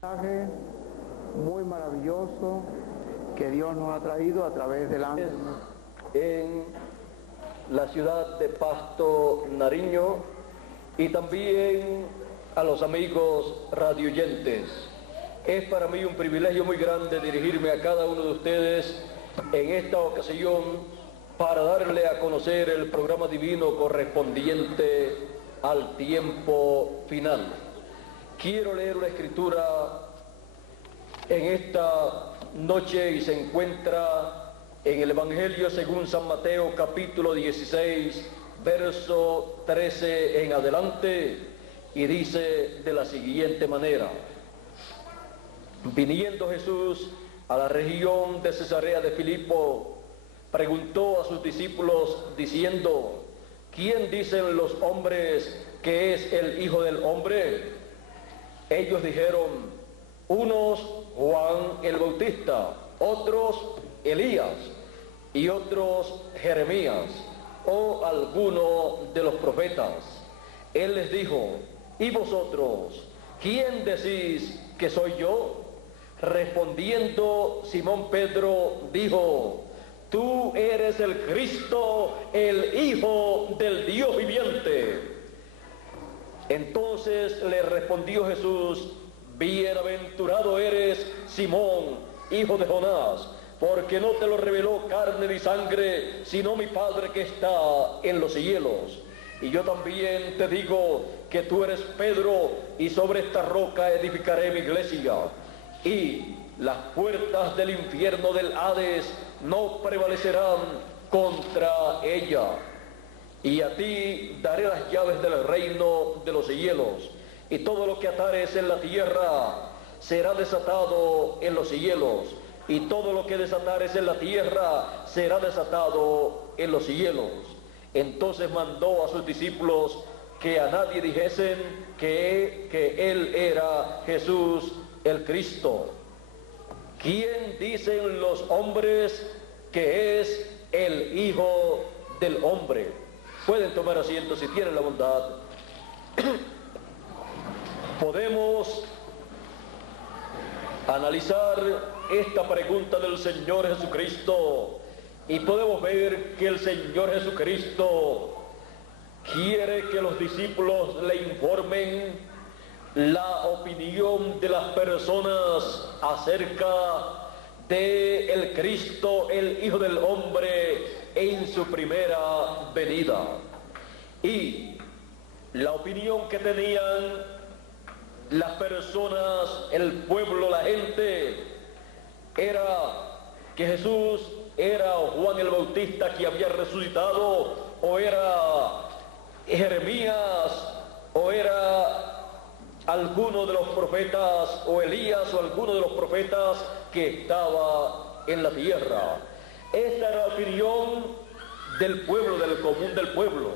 mensaje muy maravilloso que Dios nos ha traído a través del ángel en la ciudad de Pasto, Nariño, y también a los amigos radioyentes. Es para mí un privilegio muy grande dirigirme a cada uno de ustedes en esta ocasión para darle a conocer el programa divino correspondiente al tiempo final. Quiero leer una escritura en esta noche y se encuentra en el Evangelio según San Mateo, capítulo 16, verso 13 en adelante, y dice de la siguiente manera: viniendo Jesús a la región de Cesarea de Filipo, preguntó a sus discípulos diciendo: ¿quién dicen los hombres que es el Hijo del Hombre? Ellos dijeron: unos Juan el Bautista, otros Elías, y otros Jeremías, o alguno de los profetas. Él les dijo: ¿y vosotros, quién decís que soy yo? Respondiendo Simón Pedro dijo: tú eres el Cristo, el Hijo del Dios viviente. Entonces le respondió Jesús: bienaventurado eres, Simón, hijo de Jonás, porque no te lo reveló carne ni sangre, sino mi Padre que está en los cielos. Y yo también te digo que tú eres Pedro, y sobre esta roca edificaré mi iglesia, y las puertas del infierno del Hades no prevalecerán contra ella. Y a ti daré las llaves del reino de los cielos, y todo lo que atares en la tierra será desatado en los cielos, y todo lo que desatares en la tierra será desatado en los cielos. Entonces mandó a sus discípulos que a nadie dijesen que él era Jesús el Cristo. ¿Quién dicen los hombres que es el Hijo del Hombre? Pueden tomar asiento si tienen la bondad. Podemos analizar esta pregunta del Señor Jesucristo y podemos ver que el Señor Jesucristo quiere que los discípulos le informen la opinión de las personas acerca de el Cristo, el Hijo del Hombre, en su primera venida. Y la opinión que tenían las personas, el pueblo, la gente, era que Jesús era Juan el Bautista que había resucitado, o era Jeremías, o era alguno de los profetas, o Elías, o alguno de los profetas que estaba en la tierra. Esta era la opinión del pueblo, del común del pueblo,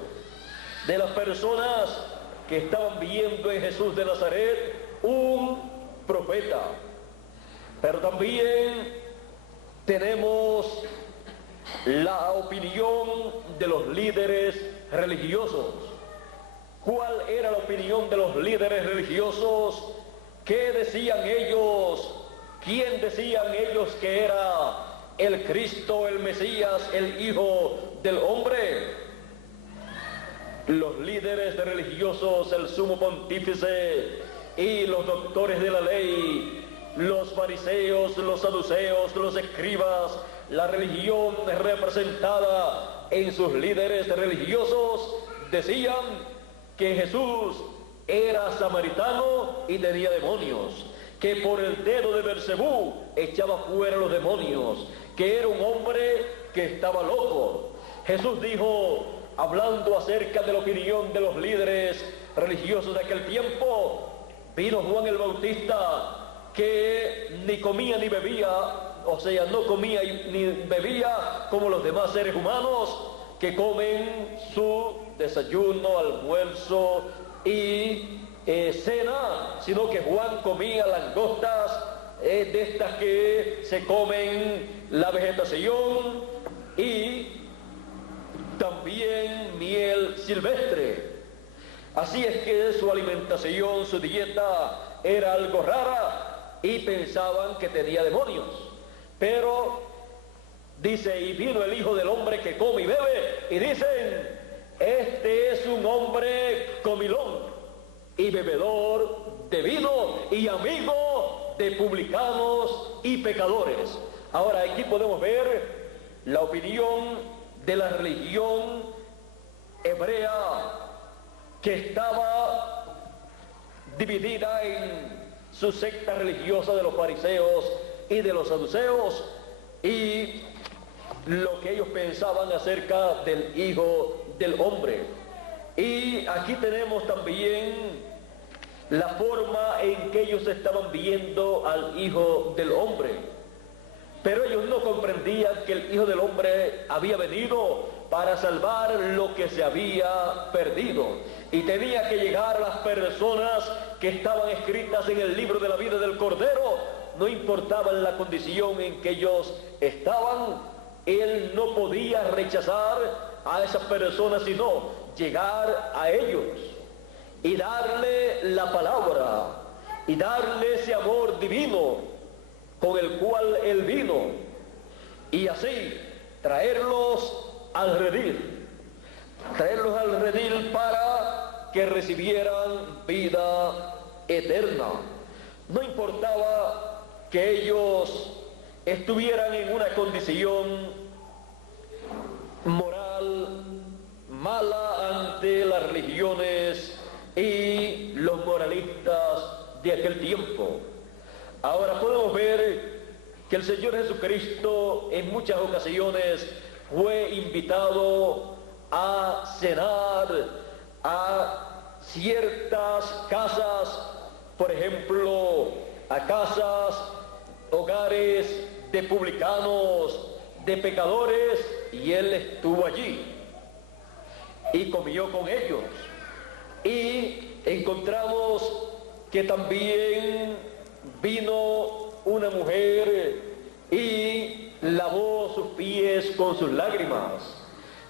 de las personas que estaban viendo en Jesús de Nazaret un profeta. Pero también tenemos la opinión de los líderes religiosos. ¿Cuál era la opinión de los líderes religiosos? ¿Qué decían ellos? ¿Quién decían ellos que era el Cristo, el Mesías, el Hijo del Hombre? Los líderes religiosos, el sumo pontífice y los doctores de la ley, los fariseos, los saduceos, los escribas, la religión representada en sus líderes religiosos, decían que Jesús era samaritano y tenía demonios, que por el dedo de Beelzebú echaba fuera los demonios, que era un hombre que estaba loco. Jesús dijo, hablando acerca de la opinión de los líderes religiosos de aquel tiempo: vino Juan el Bautista, que ni comía ni bebía, o sea, no comía ni bebía como los demás seres humanos, que comen su desayuno, almuerzo y cena, sino que Juan comía langostas, de estas que se comen la vegetación, y también miel silvestre. Así es que su alimentación, su dieta era algo rara, y pensaban que tenía demonios. Pero dice, y vino el Hijo del Hombre que come y bebe, y dicen, este es un hombre comilón y bebedor de vino y amigo de publicanos y pecadores. Ahora aquí podemos ver la opinión de la religión hebrea, que estaba dividida en su secta religiosa de los fariseos y de los saduceos, y lo que ellos pensaban acerca del Hijo del Hombre. Y aquí tenemos también la forma en que ellos estaban viendo al Hijo del Hombre. Pero ellos no comprendían que el Hijo del Hombre había venido para salvar lo que se había perdido, y tenía que llegar a las personas que estaban escritas en el libro de la vida del Cordero. No importaba la condición en que ellos estaban, él no podía rechazar a esas personas, sino llegar a ellos y darle la palabra y darle ese amor divino con el cual él vino, y así traerlos al redil para que recibieran vida eterna. No importaba que ellos estuvieran en una condición moral mala ante las religiones y los moralistas de aquel tiempo. Ahora podemos ver que el Señor Jesucristo en muchas ocasiones fue invitado a cenar a ciertas casas, por ejemplo, a casas, hogares de publicanos, de pecadores, y él estuvo allí y comió con ellos. Y encontramos que también vino una mujer y lavó sus pies con sus lágrimas.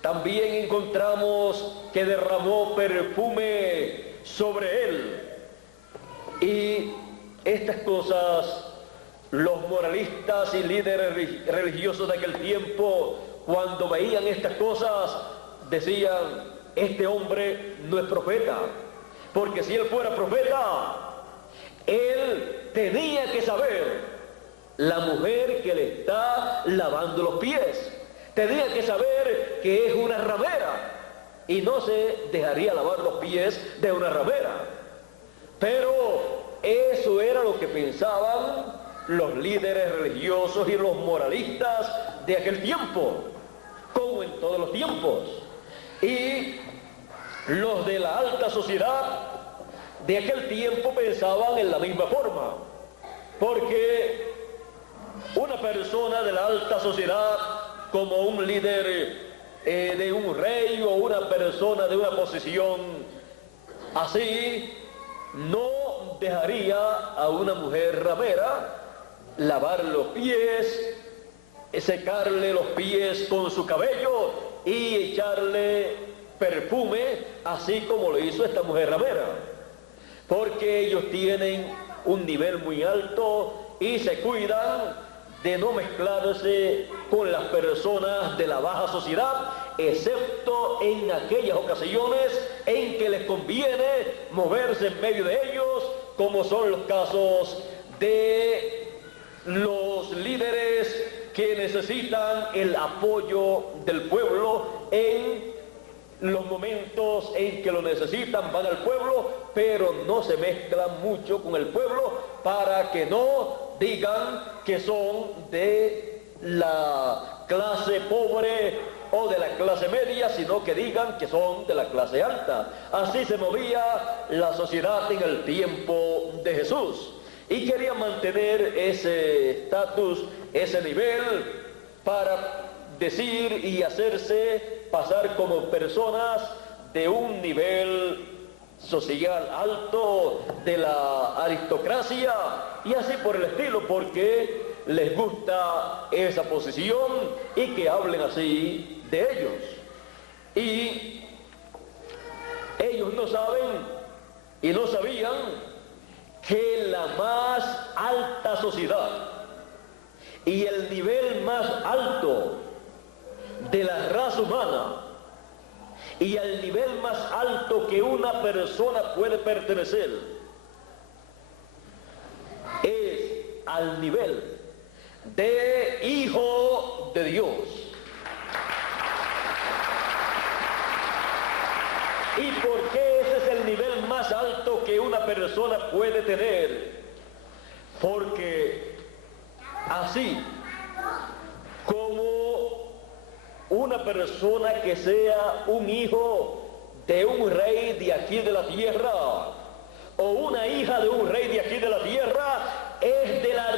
También encontramos que derramó perfume sobre él. Y estas cosas, los moralistas y líderes religiosos de aquel tiempo, cuando veían estas cosas, decían, este hombre no es profeta, porque si él fuera profeta, él tenía que saber la mujer que le está lavando los pies, tenía que saber que es una ramera, y no se dejaría lavar los pies de una ramera. Pero eso era lo que pensaban los líderes religiosos y los moralistas de aquel tiempo, como en todos los tiempos. Y los de la alta sociedad de aquel tiempo pensaban en la misma forma, porque una persona de la alta sociedad, como un líder de un rey o una persona de una posición así, no dejaría a una mujer ramera lavar los pies, secarle los pies con su cabello y echarle perfume, así como lo hizo esta mujer ramera, porque ellos tienen un nivel muy alto y se cuidan de no mezclarse con las personas de la baja sociedad, excepto en aquellas ocasiones en que les conviene moverse en medio de ellos, como son los casos de los líderes que necesitan el apoyo del pueblo. En los momentos en que lo necesitan van al pueblo, pero no se mezclan mucho con el pueblo para que no digan que son de la clase pobre o de la clase media, sino que digan que son de la clase alta. Así se movía la sociedad en el tiempo de Jesús, y querían mantener ese estatus, ese nivel, para decir y hacerse pasar como personas de un nivel social alto, de la aristocracia, y así por el estilo, porque les gusta esa posición y que hablen así de ellos. Y ellos no saben y no sabían que la más alta sociedad y el nivel más alto de la raza humana y al nivel más alto que una persona puede pertenecer es al nivel de hijo de Dios. ¿Y por qué ese es el nivel más alto que una persona puede tener? Porque así como una persona que sea un hijo de un rey de aquí de la tierra o una hija de un rey de aquí de la tierra es de la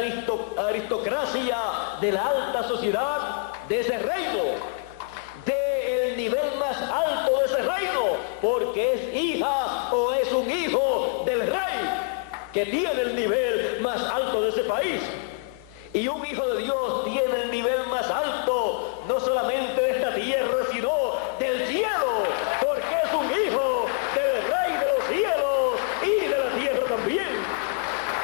aristocracia, de la alta sociedad de ese reino, del nivel más alto de ese reino, porque es hija o es un hijo del rey que tiene el nivel más alto de ese país. Y un hijo de Dios tiene el nivel más alto, no solamente de esta tierra, sino del cielo, porque es un hijo del rey de los cielos y de la tierra también.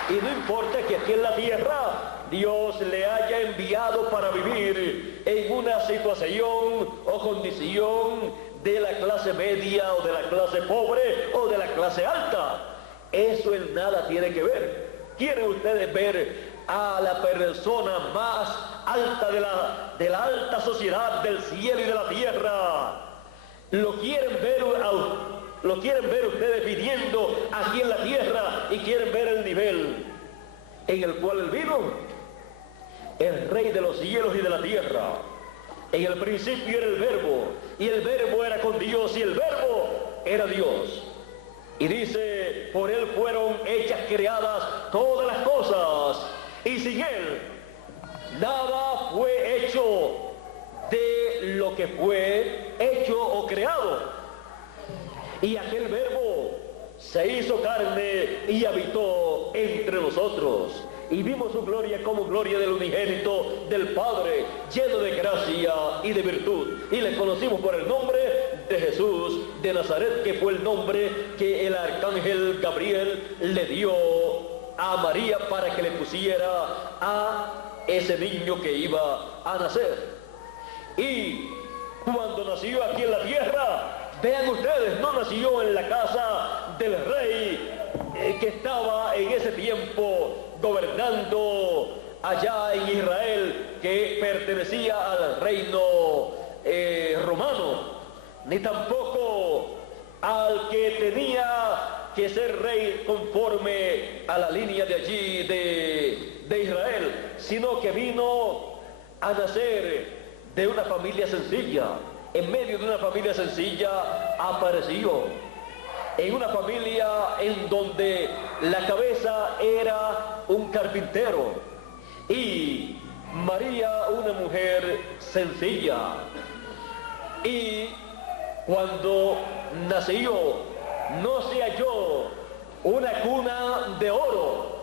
Y no importa que aquí en la tierra Dios le haya enviado para vivir en una situación o condición de la clase media o de la clase pobre o de la clase alta. Eso en nada tiene que ver. ¿Quieren ustedes ver a la persona más alta de la alta sociedad del cielo y de la tierra? ¿Lo quieren ver ustedes viviendo aquí en la tierra y quieren ver el nivel en el cual él vino? El rey de los cielos y de la tierra. En el principio era el verbo, y el verbo era con Dios, y el verbo era Dios. Y dice, por él fueron hechas, creadas todas las cosas, y sin él nada fue hecho de lo que fue hecho o creado. Y aquel verbo se hizo carne y habitó entre nosotros. Y vimos su gloria como gloria del unigénito del Padre, lleno de gracia y de virtud. Y le conocimos por el nombre de Jesús de Nazaret, que fue el nombre que el arcángel Gabriel le dio a María para que le pusiera a ese niño que iba a nacer. Y cuando nació aquí en la tierra, vean ustedes, no nació en la casa del rey que estaba en ese tiempo gobernando allá en Israel, que pertenecía al reino romano, ni tampoco al que tenía que ser rey conforme a la línea de allí de Israel, sino que vino a nacer de una familia sencilla. En medio de una familia sencilla apareció, en una familia en donde la cabeza era un carpintero y María una mujer sencilla. Y cuando nació no se halló una cuna de oro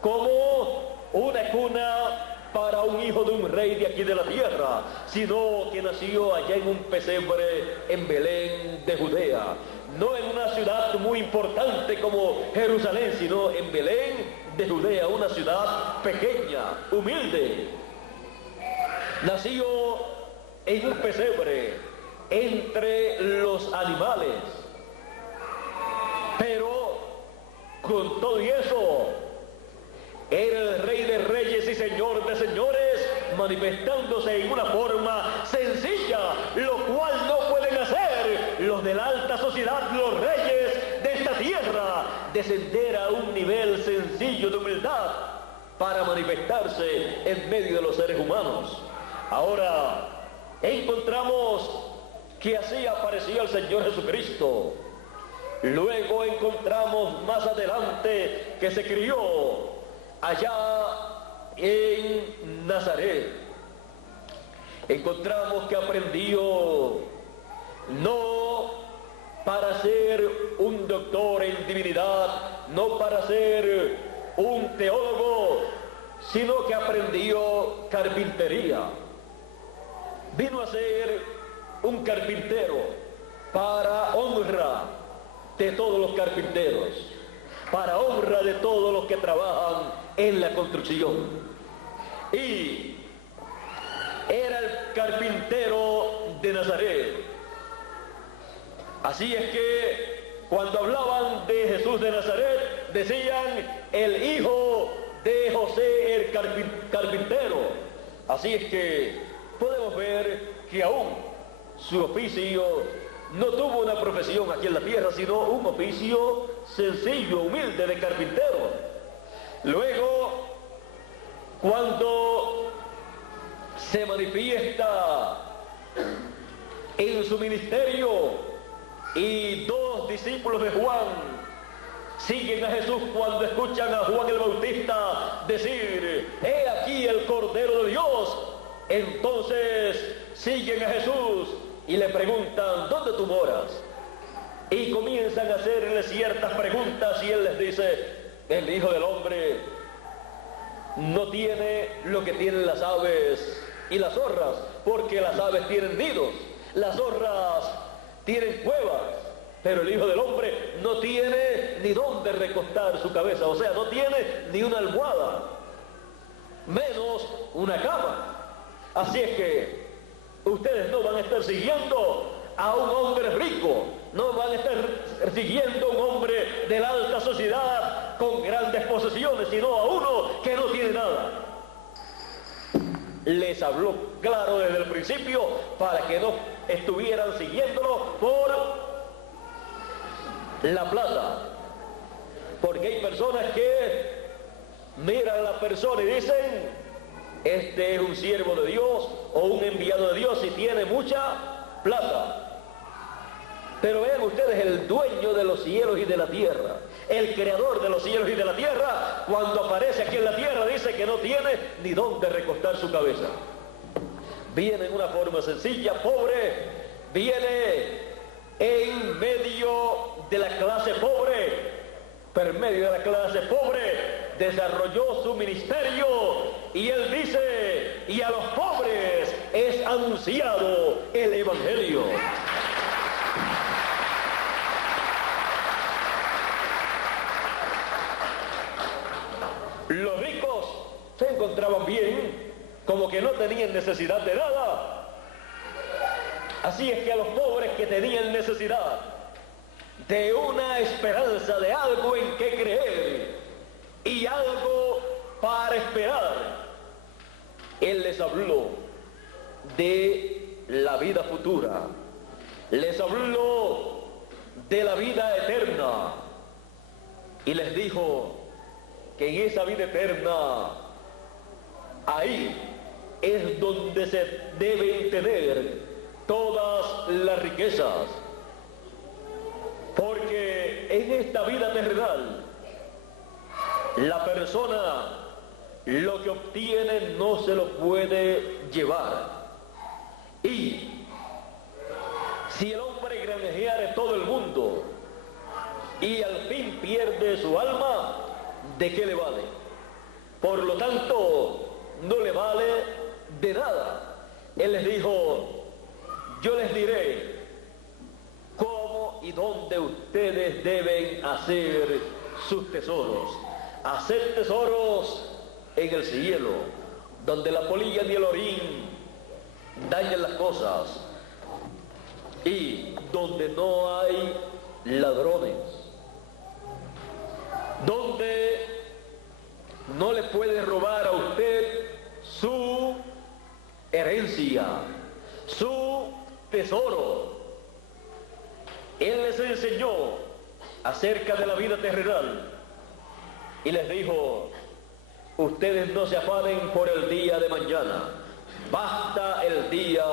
como una cuna para un hijo de un rey de aquí de la tierra, sino que nació allá en un pesebre en Belén de Judea, no en una ciudad muy importante como Jerusalén, sino en Belén de Judea, una ciudad pequeña, humilde. Nació en un pesebre entre los animales, pero con todo y eso era el rey de reyes y señor de señores, manifestándose en una forma sencilla, lo cual no pueden hacer los de la alta sociedad, los reyes de esta tierra, descender a un nivel sencillo de humildad para manifestarse en medio de los seres humanos. Ahora encontramos que así aparecía el Señor Jesucristo. Luego encontramos más adelante que se crió allá en Nazaret. Encontramos que aprendió no para ser un doctor en divinidad, no para ser un teólogo, sino que aprendió carpintería. Vino a ser un carpintero para honra de todos los carpinteros, para honra honra de todos los que trabajan en la construcción. Y era el carpintero de Nazaret. Así es que cuando hablaban de Jesús de Nazaret, decían el hijo de José el carpintero. Así es que podemos ver que aún su oficio no tuvo una profesión aquí en la tierra, sino un oficio sencillo, humilde de carpintero. Luego, cuando se manifiesta en su ministerio y dos discípulos de Juan siguen a Jesús cuando escuchan a Juan el Bautista decir: he aquí el Cordero de Dios, entonces siguen a Jesús y le preguntan: ¿dónde tú moras? Y comienzan a hacerle ciertas preguntas y él les dice: el Hijo del Hombre no tiene lo que tienen las aves y las zorras, porque las aves tienen nidos, las zorras tienen cuevas, pero el Hijo del Hombre no tiene ni dónde recostar su cabeza, o sea, no tiene ni una almohada, menos una cama. Así es que ustedes no van a estar siguiendo a un hombre rico, no van a estar siguiendo a un hombre de la alta sociedad con grandes posesiones, sino a uno que no tiene nada. Les habló claro desde el principio para que no estuvieran siguiéndolo por la plata, porque hay personas que miran a la persona y dicen: este es un siervo de Dios o un enviado de Dios y tiene mucha plata. Pero vean ustedes, el dueño de los cielos y de la tierra, el creador de los cielos y de la tierra, cuando aparece aquí en la tierra dice que no tiene ni dónde recostar su cabeza. Viene en una forma sencilla, pobre, viene en medio de la clase pobre, pero en medio de la clase pobre desarrolló su ministerio y él dice: y a los pobres es anunciado el evangelio. Los ricos se encontraban bien, como que no tenían necesidad de nada. Así es que a los pobres que tenían necesidad de una esperanza, de algo en que creer y algo para esperar, él les habló de la vida futura, les habló de la vida eterna y les dijo que en esa vida eterna, ahí es donde se deben tener todas las riquezas, porque en esta vida terrenal la persona lo que obtiene no se lo puede llevar, y si el hombre granjeare todo el mundo y al fin pierde su alma, ¿de qué le vale? Por lo tanto, no le vale de nada. Él les dijo: yo les diré cómo y dónde ustedes deben hacer sus tesoros. Hacer tesoros en el cielo, donde la polilla ni el orín dañan las cosas y donde no hay ladrones, donde no le puede robar a usted su herencia, su tesoro. Él les enseñó acerca de la vida terrenal y les dijo: ustedes no se afanen por el día de mañana, basta el día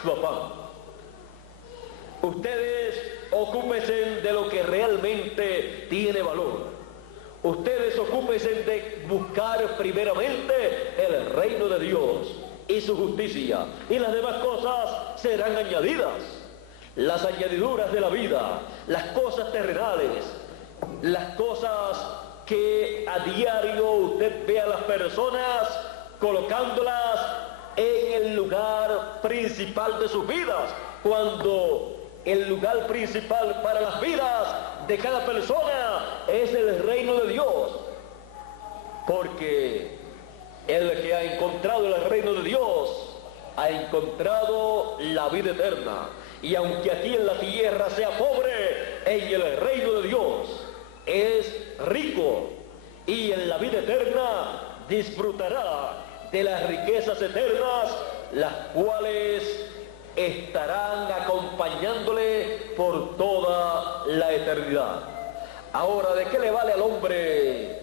su afán. Ustedes ocúpense de lo que realmente tiene valor. Ustedes ocúpense de buscar primeramente el reino de Dios y su justicia, y las demás cosas serán añadidas. Las añadiduras de la vida, las cosas terrenales, las cosas que a diario usted ve a las personas colocándolas en el lugar principal de sus vidas, cuando el lugar principal para las vidas de cada persona es el reino de Dios, porque el que ha encontrado el reino de Dios ha encontrado la vida eterna. Y aunque aquí en la tierra sea pobre, en el reino de Dios es rico, y en la vida eterna disfrutará de las riquezas eternas, las cuales estarán acompañándole por toda la eternidad. Ahora, ¿de qué le vale al hombre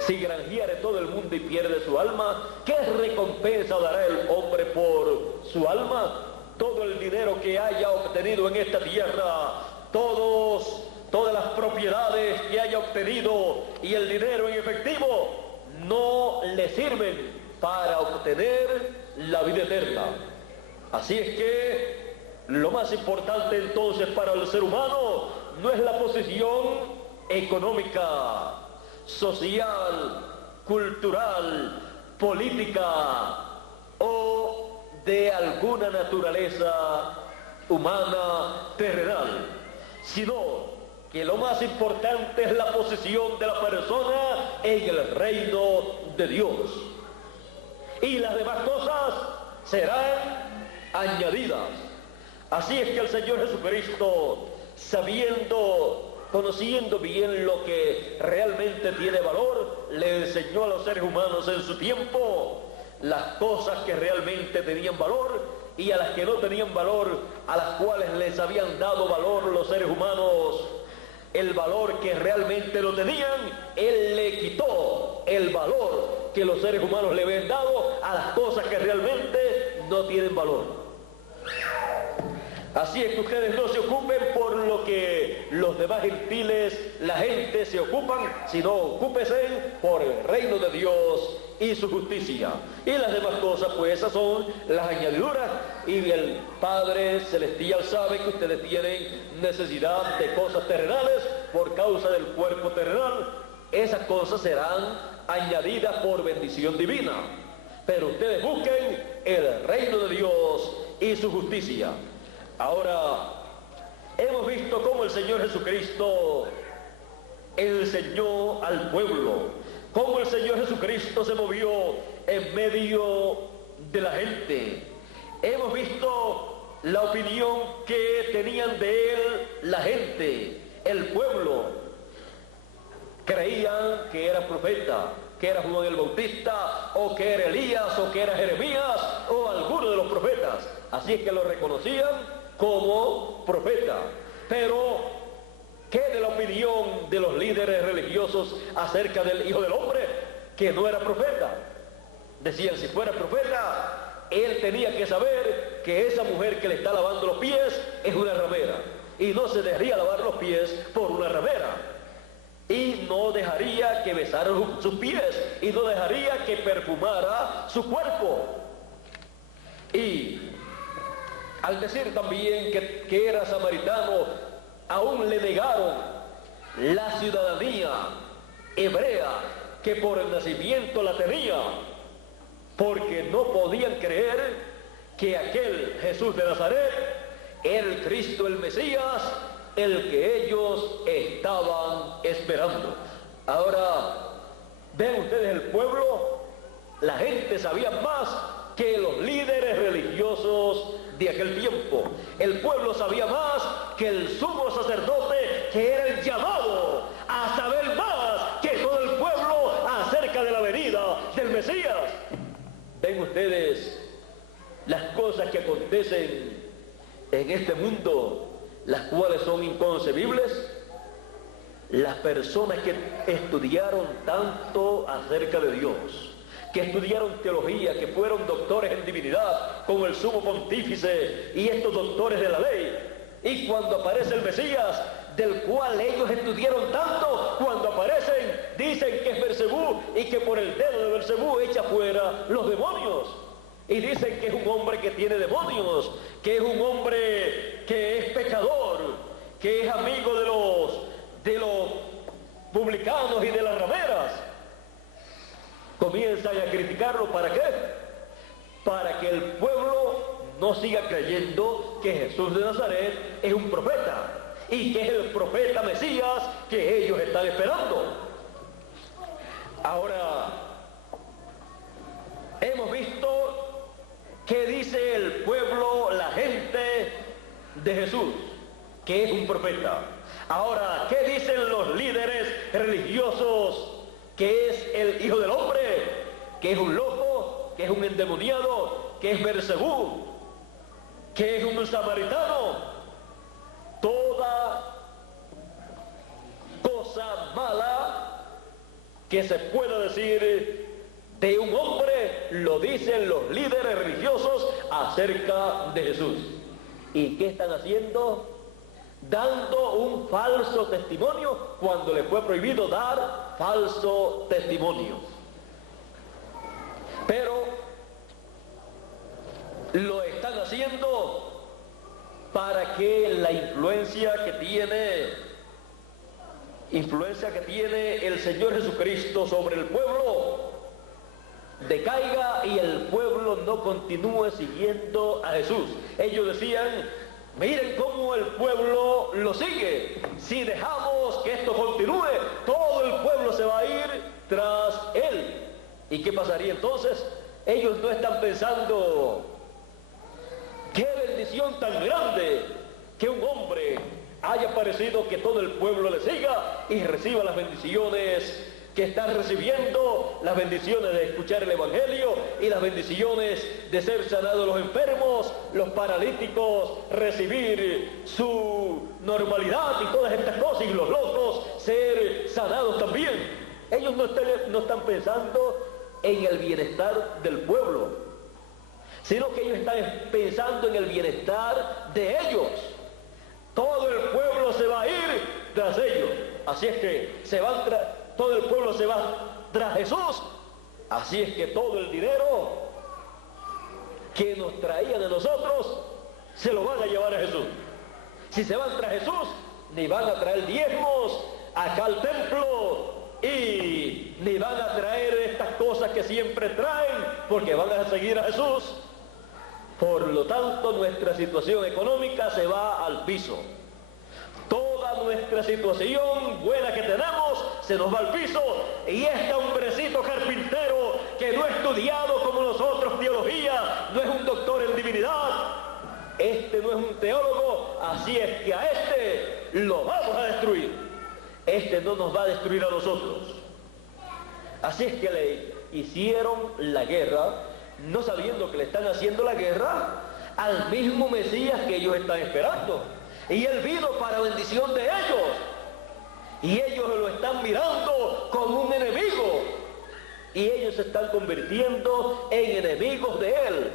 si granjeare todo el mundo y pierde su alma? ¿Qué recompensa dará el hombre por su alma? Todo el dinero que haya obtenido en esta tierra, todas las propiedades que haya obtenido y el dinero en efectivo no le sirven para obtener la vida eterna. Así es que lo más importante entonces para el ser humano no es la posición económica, social, cultural, política o de alguna naturaleza humana terrenal, sino que lo más importante es la posición de la persona en el reino de Dios. Y las demás cosas serán añadidas. Así es que el Señor Jesucristo, conociendo bien lo que realmente tiene valor, le enseñó a los seres humanos en su tiempo las cosas que realmente tenían valor, y a las que no tenían valor, a las cuales les habían dado valor los seres humanos, el valor que realmente lo tenían, Él le quitó el valor que los seres humanos le habían dado a las cosas que realmente no tienen valor. Así es que ustedes no se ocupen por lo que los demás gentiles, la gente se ocupan, sino ocúpense por el reino de Dios y su justicia. Y las demás cosas, pues esas son las añadiduras, y el Padre Celestial sabe que ustedes tienen necesidad de cosas terrenales por causa del cuerpo terrenal. Esas cosas serán añadidas por bendición divina. Pero ustedes busquen el reino de Dios y su justicia. Ahora, hemos visto cómo el Señor Jesucristo enseñó al pueblo, cómo el Señor Jesucristo se movió en medio de la gente. Hemos visto la opinión que tenían de Él la gente, el pueblo. Creían que era profeta, que era Juan el Bautista, o que era Elías, o que era Jeremías, o alguno de los profetas. Así es que lo reconocían como profeta. Pero ¿qué de la opinión de los líderes religiosos acerca del Hijo del Hombre? Que no era profeta. Decían, si fuera profeta, él tenía que saber que esa mujer que le está lavando los pies es una ramera, y no se dejaría lavar los pies por una ramera, y no dejaría que besara sus pies, y no dejaría que perfumara su cuerpo. Y al decir también que era samaritano, aún le negaron la ciudadanía hebrea, que por el nacimiento la tenía, porque no podían creer que aquel Jesús de Nazaret era el Cristo, el Mesías, el que ellos estaban esperando. Ahora, ven ustedes el pueblo, la gente sabía más que los líderes religiosos de aquel tiempo. El pueblo sabía más que el sumo sacerdote, que era el llamado a saber más que todo el pueblo acerca de la venida del Mesías. Ven ustedes las cosas que acontecen en este mundo, las cuales son inconcebibles. Las personas que estudiaron tanto acerca de Dios, que estudiaron teología, que fueron doctores en divinidad, como el sumo pontífice y estos doctores de la ley, y cuando aparece el Mesías, del cual ellos estudiaron tanto, cuando aparecen, dicen que es Beelzebú, y que por el dedo de Beelzebú echa fuera los demonios, y dicen que es un hombre que tiene demonios, que es un hombre que es pecador, que es amigo de los publicanos y de las rameras. Comienzan a criticarlo. ¿Para qué? Para que el pueblo no siga creyendo que Jesús de Nazaret es un profeta. y que es el profeta Mesías que ellos están esperando. Ahora, hemos visto que dice el pueblo, la gente de Jesús, que es un profeta. Ahora, ¿qué dicen los líderes religiosos? Que es el Hijo del Hombre, que es un loco, que es un endemoniado, que es Beelzebú, que es un samaritano. Toda cosa mala que se pueda decir de un hombre, lo dicen los líderes religiosos acerca de Jesús. ¿Y qué están haciendo? Dando un falso testimonio cuando les fue prohibido dar falso testimonio. Pero lo están haciendo para que la influencia que tiene el Señor Jesucristo sobre el pueblo decaiga y el pueblo no continúe siguiendo a Jesús. Ellos decían: miren cómo el pueblo lo sigue. Si dejamos que esto continúe, todo el pueblo se va a ir tras él. ¿Y qué pasaría entonces? Ellos no están pensando: qué bendición tan grande que un hombre haya parecido que todo el pueblo le siga y reciba las bendiciones que están recibiendo, las bendiciones de escuchar el Evangelio y las bendiciones de ser sanados los enfermos, los paralíticos, recibir su normalidad y todas estas cosas, y los locos ser sanados también. Ellos no están pensando en el bienestar del pueblo, sino que ellos están pensando en el bienestar de ellos. Todo el pueblo se va a ir tras ellos, así es que todo el pueblo se va tras Jesús, así es que todo el dinero que nos traían a nosotros se lo van a llevar a Jesús. Si se van tras Jesús, ni van a traer diezmos acá al templo, y ni van a traer estas cosas que siempre traen, porque van a seguir a Jesús. Por lo tanto, nuestra situación económica se va al piso. Toda nuestra situación buena que tenemos se nos va al piso, y este hombrecito carpintero que no ha estudiado como nosotros teología, no es un doctor en divinidad, este no es un teólogo, así es que a este lo vamos a destruir. Este no nos va a destruir a nosotros. Así es que le hicieron la guerra, no sabiendo que le están haciendo la guerra al mismo Mesías que ellos están esperando. Y él vino para bendición de ellos, y ellos lo están mirando como un enemigo, y ellos se están convirtiendo en enemigos de él,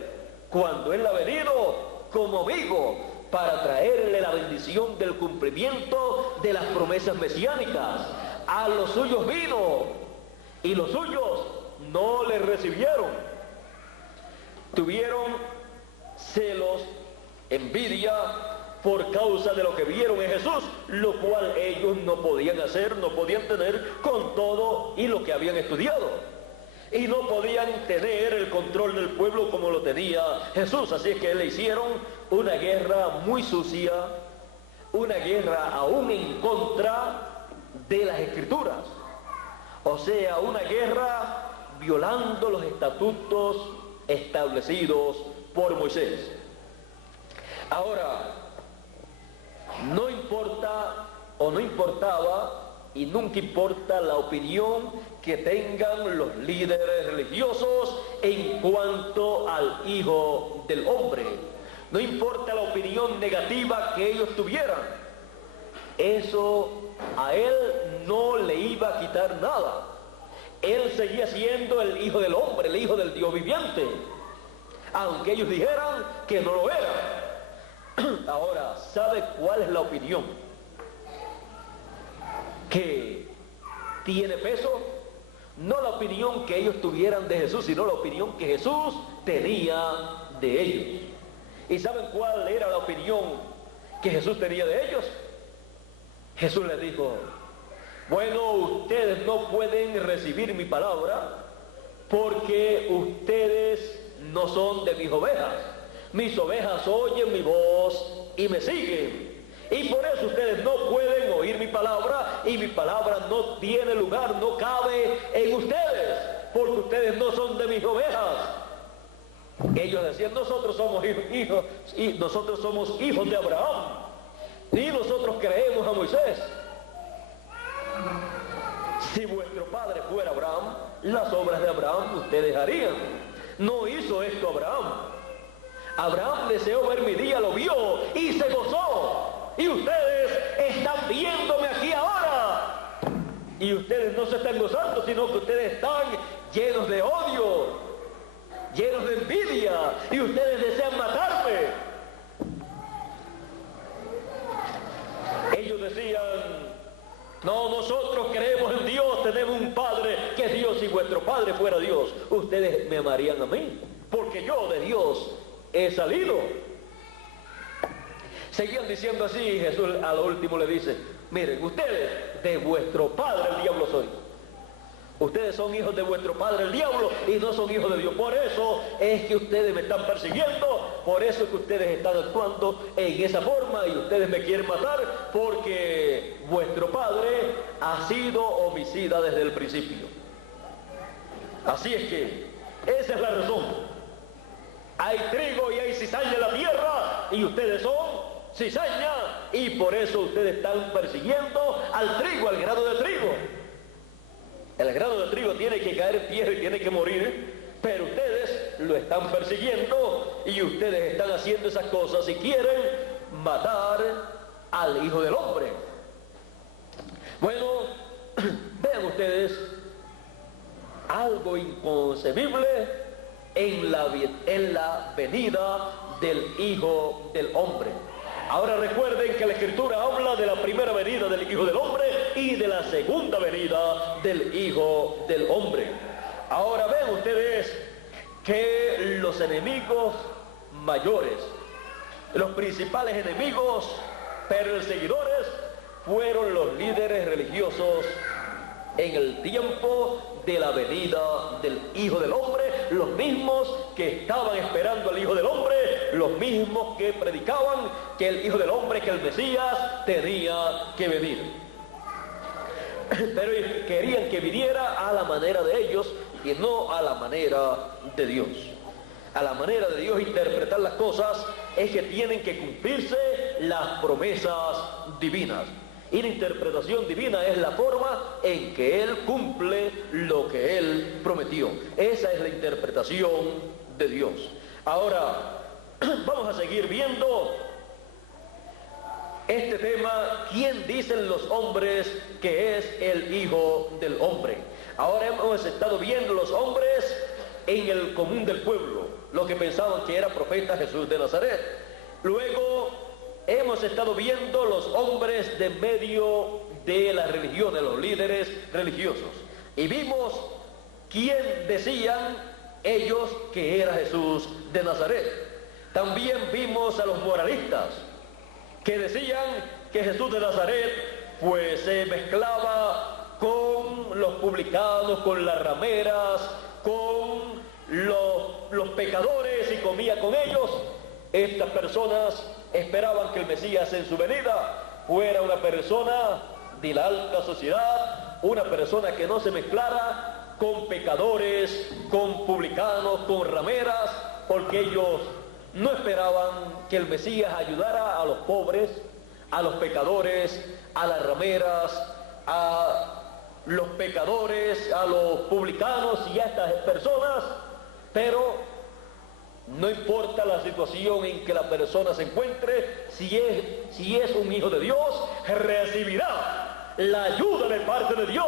cuando él ha venido como amigo para traerle la bendición del cumplimiento de las promesas mesiánicas. A los suyos vino, y los suyos no le recibieron. Tuvieron celos, envidia, por causa de lo que vieron en Jesús, lo cual ellos no podían hacer, no podían tener con todo y lo que habían estudiado. Y no podían tener el control del pueblo como lo tenía Jesús. Así es que le hicieron una guerra muy sucia, una guerra aún en contra de las Escrituras. O sea, una guerra violando los estatutos establecidos por Moisés. Ahora, no importa o no importaba y nunca importa la opinión que tengan los líderes religiosos en cuanto al Hijo del Hombre. No importa la opinión negativa que ellos tuvieran. Eso a él no le iba a quitar nada. Él seguía siendo el Hijo del Hombre, el Hijo del Dios viviente, aunque ellos dijeran que no lo era. Ahora, ¿sabe cuál es la opinión que tiene peso? No la opinión que ellos tuvieran de Jesús, sino la opinión que Jesús tenía de ellos. ¿Y saben cuál era la opinión que Jesús tenía de ellos? Jesús les dijo: bueno, ustedes no pueden recibir mi palabra porque ustedes no son de mis ovejas. Mis ovejas oyen mi voz y me siguen. Y por eso ustedes no pueden oír mi palabra, y mi palabra no tiene lugar, no cabe en ustedes, porque ustedes no son de mis ovejas. Ellos decían, nosotros somos hijos y nosotros somos hijos de Abraham, y nosotros creemos a Moisés. Si vuestro padre fuera Abraham, las obras de Abraham ustedes harían. No hizo esto Abraham. Abraham deseó ver mi día, lo vio y se gozó. Y ustedes están viéndome aquí ahora. Y ustedes no se están gozando, sino que ustedes están llenos de odio, llenos de envidia, y ustedes desean matarme. Ellos decían, no, nosotros creemos en Dios, tenemos un Padre que es Dios. Si vuestro Padre fuera Dios, ustedes me amarían a mí, porque yo de Dios he salido. Seguían diciendo así, y Jesús a lo último le dice, miren, ustedes de vuestro padre el diablo soy. Ustedes son hijos de vuestro padre el diablo y no son hijos de Dios. Por eso es que ustedes me están persiguiendo, por eso es que ustedes están actuando en esa forma y ustedes me quieren matar, porque vuestro padre ha sido homicida desde el principio. Así es que esa es la razón. Hay trigo y hay cizaña en la tierra y ustedes son cizaña, y por eso ustedes están persiguiendo al trigo, al grano de trigo. El grano de trigo tiene que caer en tierra y tiene que morir, pero ustedes lo están persiguiendo y ustedes están haciendo esas cosas y quieren matar al Hijo del Hombre. Bueno, vean ustedes algo inconcebible en la venida del Hijo del Hombre. Ahora recuerden que la Escritura habla de la primera venida del Hijo del Hombre y de la segunda venida del Hijo del Hombre. Ahora ven ustedes que los enemigos mayores, los principales enemigos perseguidores, fueron los líderes religiosos en el tiempo de la venida del Hijo del Hombre, los mismos que estaban esperando al Hijo del Hombre, los mismos que predicaban que el Hijo del Hombre, que el Mesías tenía que venir. Pero querían que viniera a la manera de ellos y no a la manera de Dios. A la manera de Dios interpretar las cosas es que tienen que cumplirse las promesas divinas. Y la interpretación divina es la forma en que Él cumple lo que Él prometió. Esa es la interpretación de Dios. Ahora, vamos a seguir viendo este tema, ¿quién dicen los hombres que es el Hijo del Hombre? Ahora hemos estado viendo los hombres en el común del pueblo, lo que pensaban que era profeta Jesús de Nazaret. Luego hemos estado viendo los hombres de medio de las religiones, los líderes religiosos. Y vimos quién decían ellos que era Jesús de Nazaret. También vimos a los moralistas, que decían que Jesús de Nazaret pues se mezclaba con los publicanos, con las rameras, con los pecadores y comía con ellos. Estas personas esperaban que el Mesías en su venida fuera una persona de la alta sociedad, una persona que no se mezclara con pecadores, con publicanos, con rameras, porque ellos no esperaban que el Mesías ayudara a los pobres, a los pecadores, a las rameras, a los pecadores, a los publicanos y a estas personas, pero no importa la situación en que la persona se encuentre, si es un hijo de Dios, recibirá la ayuda de parte de Dios,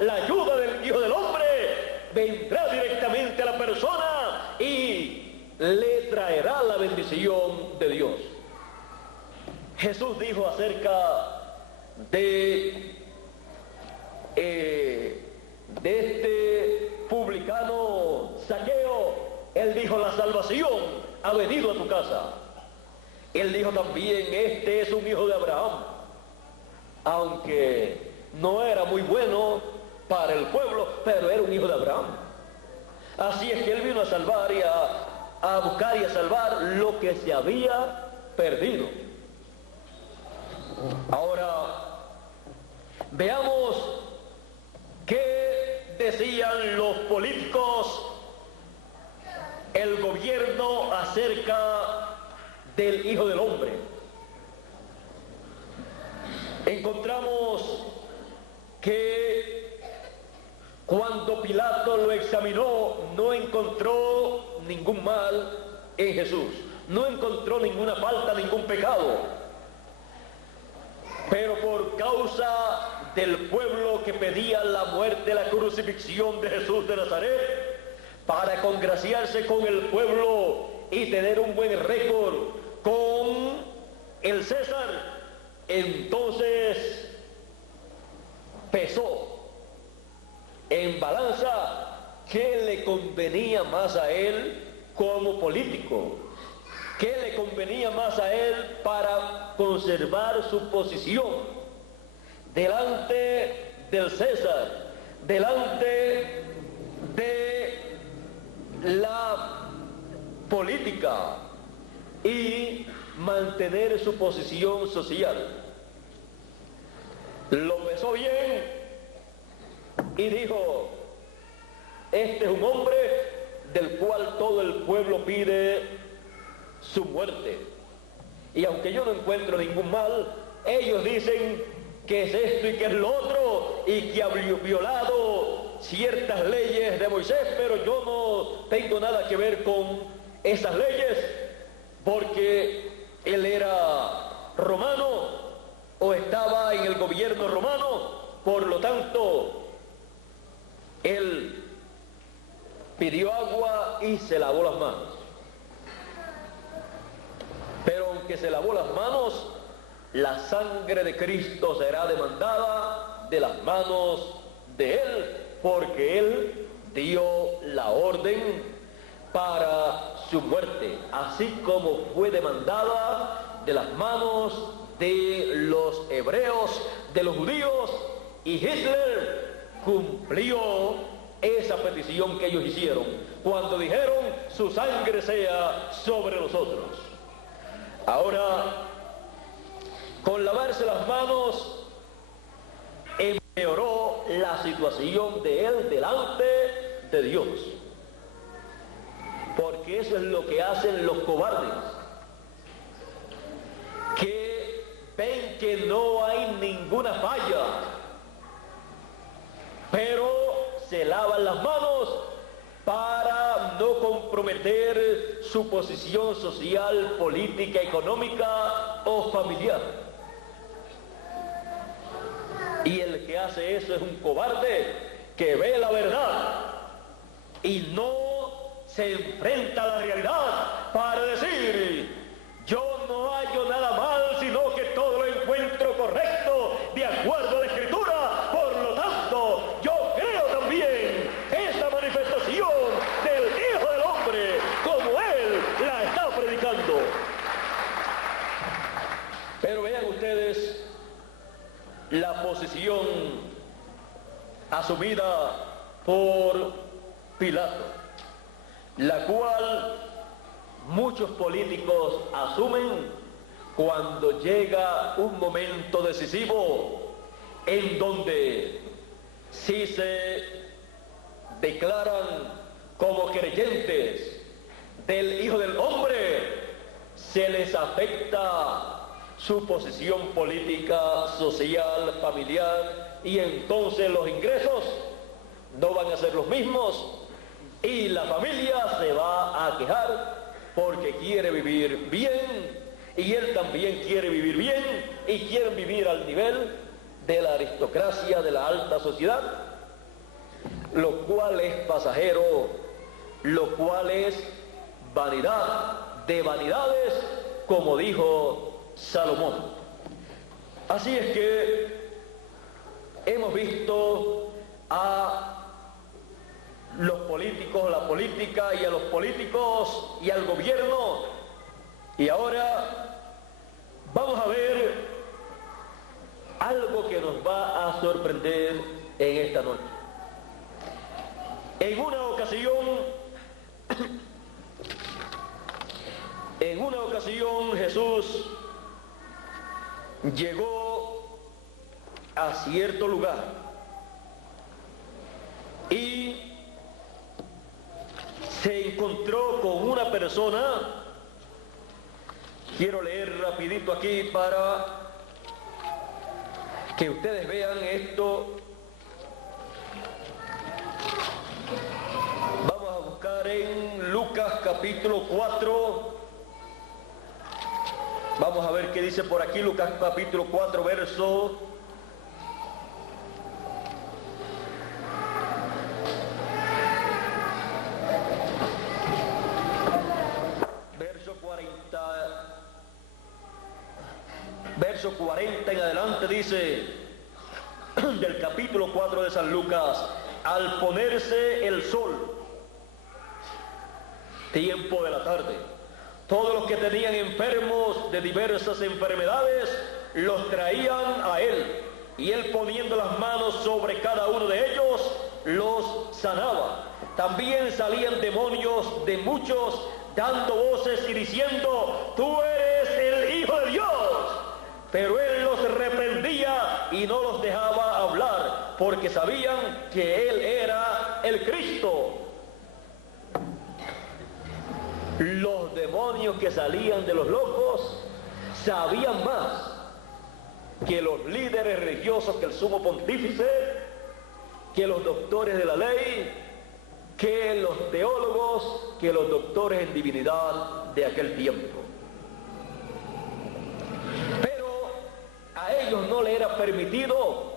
la ayuda del Hijo del Hombre, vendrá directamente a la persona y le traerá la bendición de Dios. Jesús dijo acerca de este publicano Zaqueo, Él dijo, la salvación ha venido a tu casa. Él dijo también, este es un hijo de Abraham, aunque no era muy bueno para el pueblo, pero era un hijo de Abraham. Así es que Él vino a salvar y a buscar y a salvar lo que se había perdido. Ahora, veamos qué decían los políticos, el gobierno acerca del Hijo del Hombre. Encontramos que cuando Pilato lo examinó, no encontró ningún mal en Jesús, no encontró ninguna falta, ningún pecado. Pero por causa del pueblo que pedía la muerte, la crucifixión de Jesús de Nazaret, para congraciarse con el pueblo y tener un buen récord con el César, entonces pesó en balanza qué le convenía más a él como político, qué le convenía más a él para conservar su posición delante del César, delante de la política y mantener su posición social. Lo pensó bien y dijo: este es un hombre del cual todo el pueblo pide su muerte. Y aunque yo no encuentro ningún mal, ellos dicen que es esto y que es lo otro, y que ha violado ciertas leyes de Moisés, pero yo no tengo nada que ver con esas leyes, porque él era romano o estaba en el gobierno romano, por lo tanto, él pidió agua y se lavó las manos. Pero aunque se lavó las manos, la sangre de Cristo será demandada de las manos de él, porque él dio la orden para su muerte, así como fue demandada de las manos de los hebreos, de los judíos, y Hitler cumplió esa petición que ellos hicieron cuando dijeron: su sangre sea sobre nosotros. Ahora, con lavarse las manos empeoró la situación de él delante de Dios, porque eso es lo que hacen los cobardes, que ven que no hay ninguna falla, pero se lavan las manos para no comprometer su posición social, política, económica o familiar. Y el que hace eso es un cobarde que ve la verdad y no se enfrenta a la realidad para decir: yo no hallo nada mal, sino que todo lo encuentro correcto de acuerdo a la Escritura. Por lo tanto, yo creo también esta manifestación del Hijo del Hombre como él la está predicando. Pero vean ustedes la posición asumida por Pilato, la cual muchos políticos asumen cuando llega un momento decisivo en donde, si se declaran como creyentes del Hijo del Hombre, se les afecta su posición política, social, familiar, y entonces los ingresos no van a ser los mismos y la familia se va a quejar porque quiere vivir bien y él también quiere vivir bien y quieren vivir al nivel de la aristocracia, de la alta sociedad, lo cual es pasajero, lo cual es vanidad de vanidades, como dijo Salomón. Así es que hemos visto a los políticos, la política, y a los políticos y al gobierno, y ahora vamos a ver algo que nos va a sorprender en esta noche. En una ocasión Jesús llegó a cierto lugar y se encontró con una persona. Quiero leer rapidito aquí para que ustedes vean esto. Vamos a buscar en Lucas capítulo 4. Vamos a ver qué dice por aquí Lucas capítulo 4, verso 40 en adelante. Dice del capítulo 4 de San Lucas: al ponerse el sol, tiempo de la tarde, todos los que tenían enfermos de diversas enfermedades los traían a él, y él, poniendo las manos sobre cada uno de ellos, los sanaba. También salían demonios de muchos, dando voces y diciendo: tú eres el Hijo de Dios. Pero él los reprendía y no los dejaba hablar, porque sabían que él era el Cristo. Los demonios que salían de los locos sabían más que los líderes religiosos, que el sumo pontífice, que los doctores de la ley, que los teólogos, que los doctores en divinidad de aquel tiempo. A ellos no le era permitido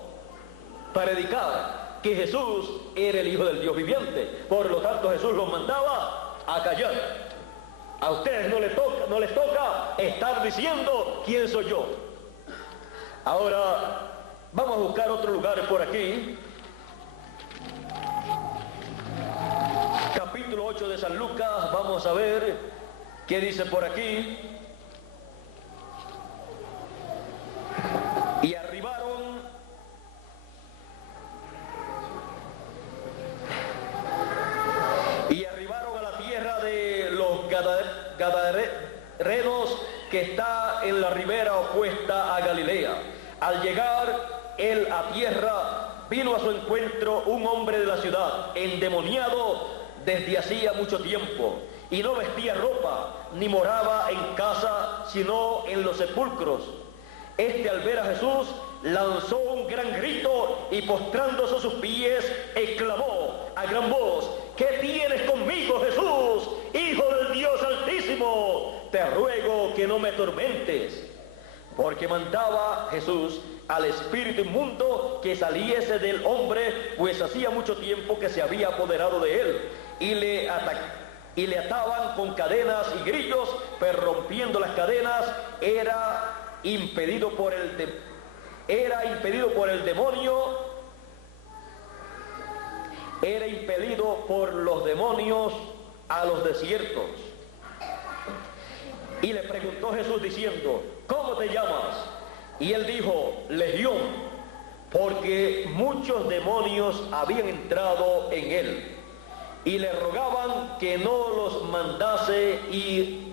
predicar que Jesús era el Hijo del Dios viviente. Por lo tanto, Jesús los mandaba a callar. A ustedes no les toca estar diciendo quién soy yo. Ahora vamos a buscar otro lugar por aquí. Capítulo 8 de San Lucas. Vamos a ver qué dice por aquí. Y arribaron a la tierra de los Gadarenos, que está en la ribera opuesta a Galilea. Al llegar él a tierra, vino a su encuentro un hombre de la ciudad, endemoniado desde hacía mucho tiempo, y no vestía ropa, ni moraba en casa, sino en los sepulcros. Este, al ver a Jesús, lanzó un gran grito y, postrándose a sus pies, exclamó a gran voz: ¿qué tienes conmigo, Jesús, Hijo del Dios Altísimo? Te ruego que no me atormentes. Porque mandaba Jesús al espíritu inmundo que saliese del hombre, pues hacía mucho tiempo que se había apoderado de él, y le ataban con cadenas y grillos, pero rompiendo las cadenas era impedido por el demonio, era impelido por los demonios a los desiertos. Y le preguntó Jesús diciendo: ¿cómo te llamas? Y él dijo: Legión, porque muchos demonios habían entrado en él, y le rogaban que no los mandase ir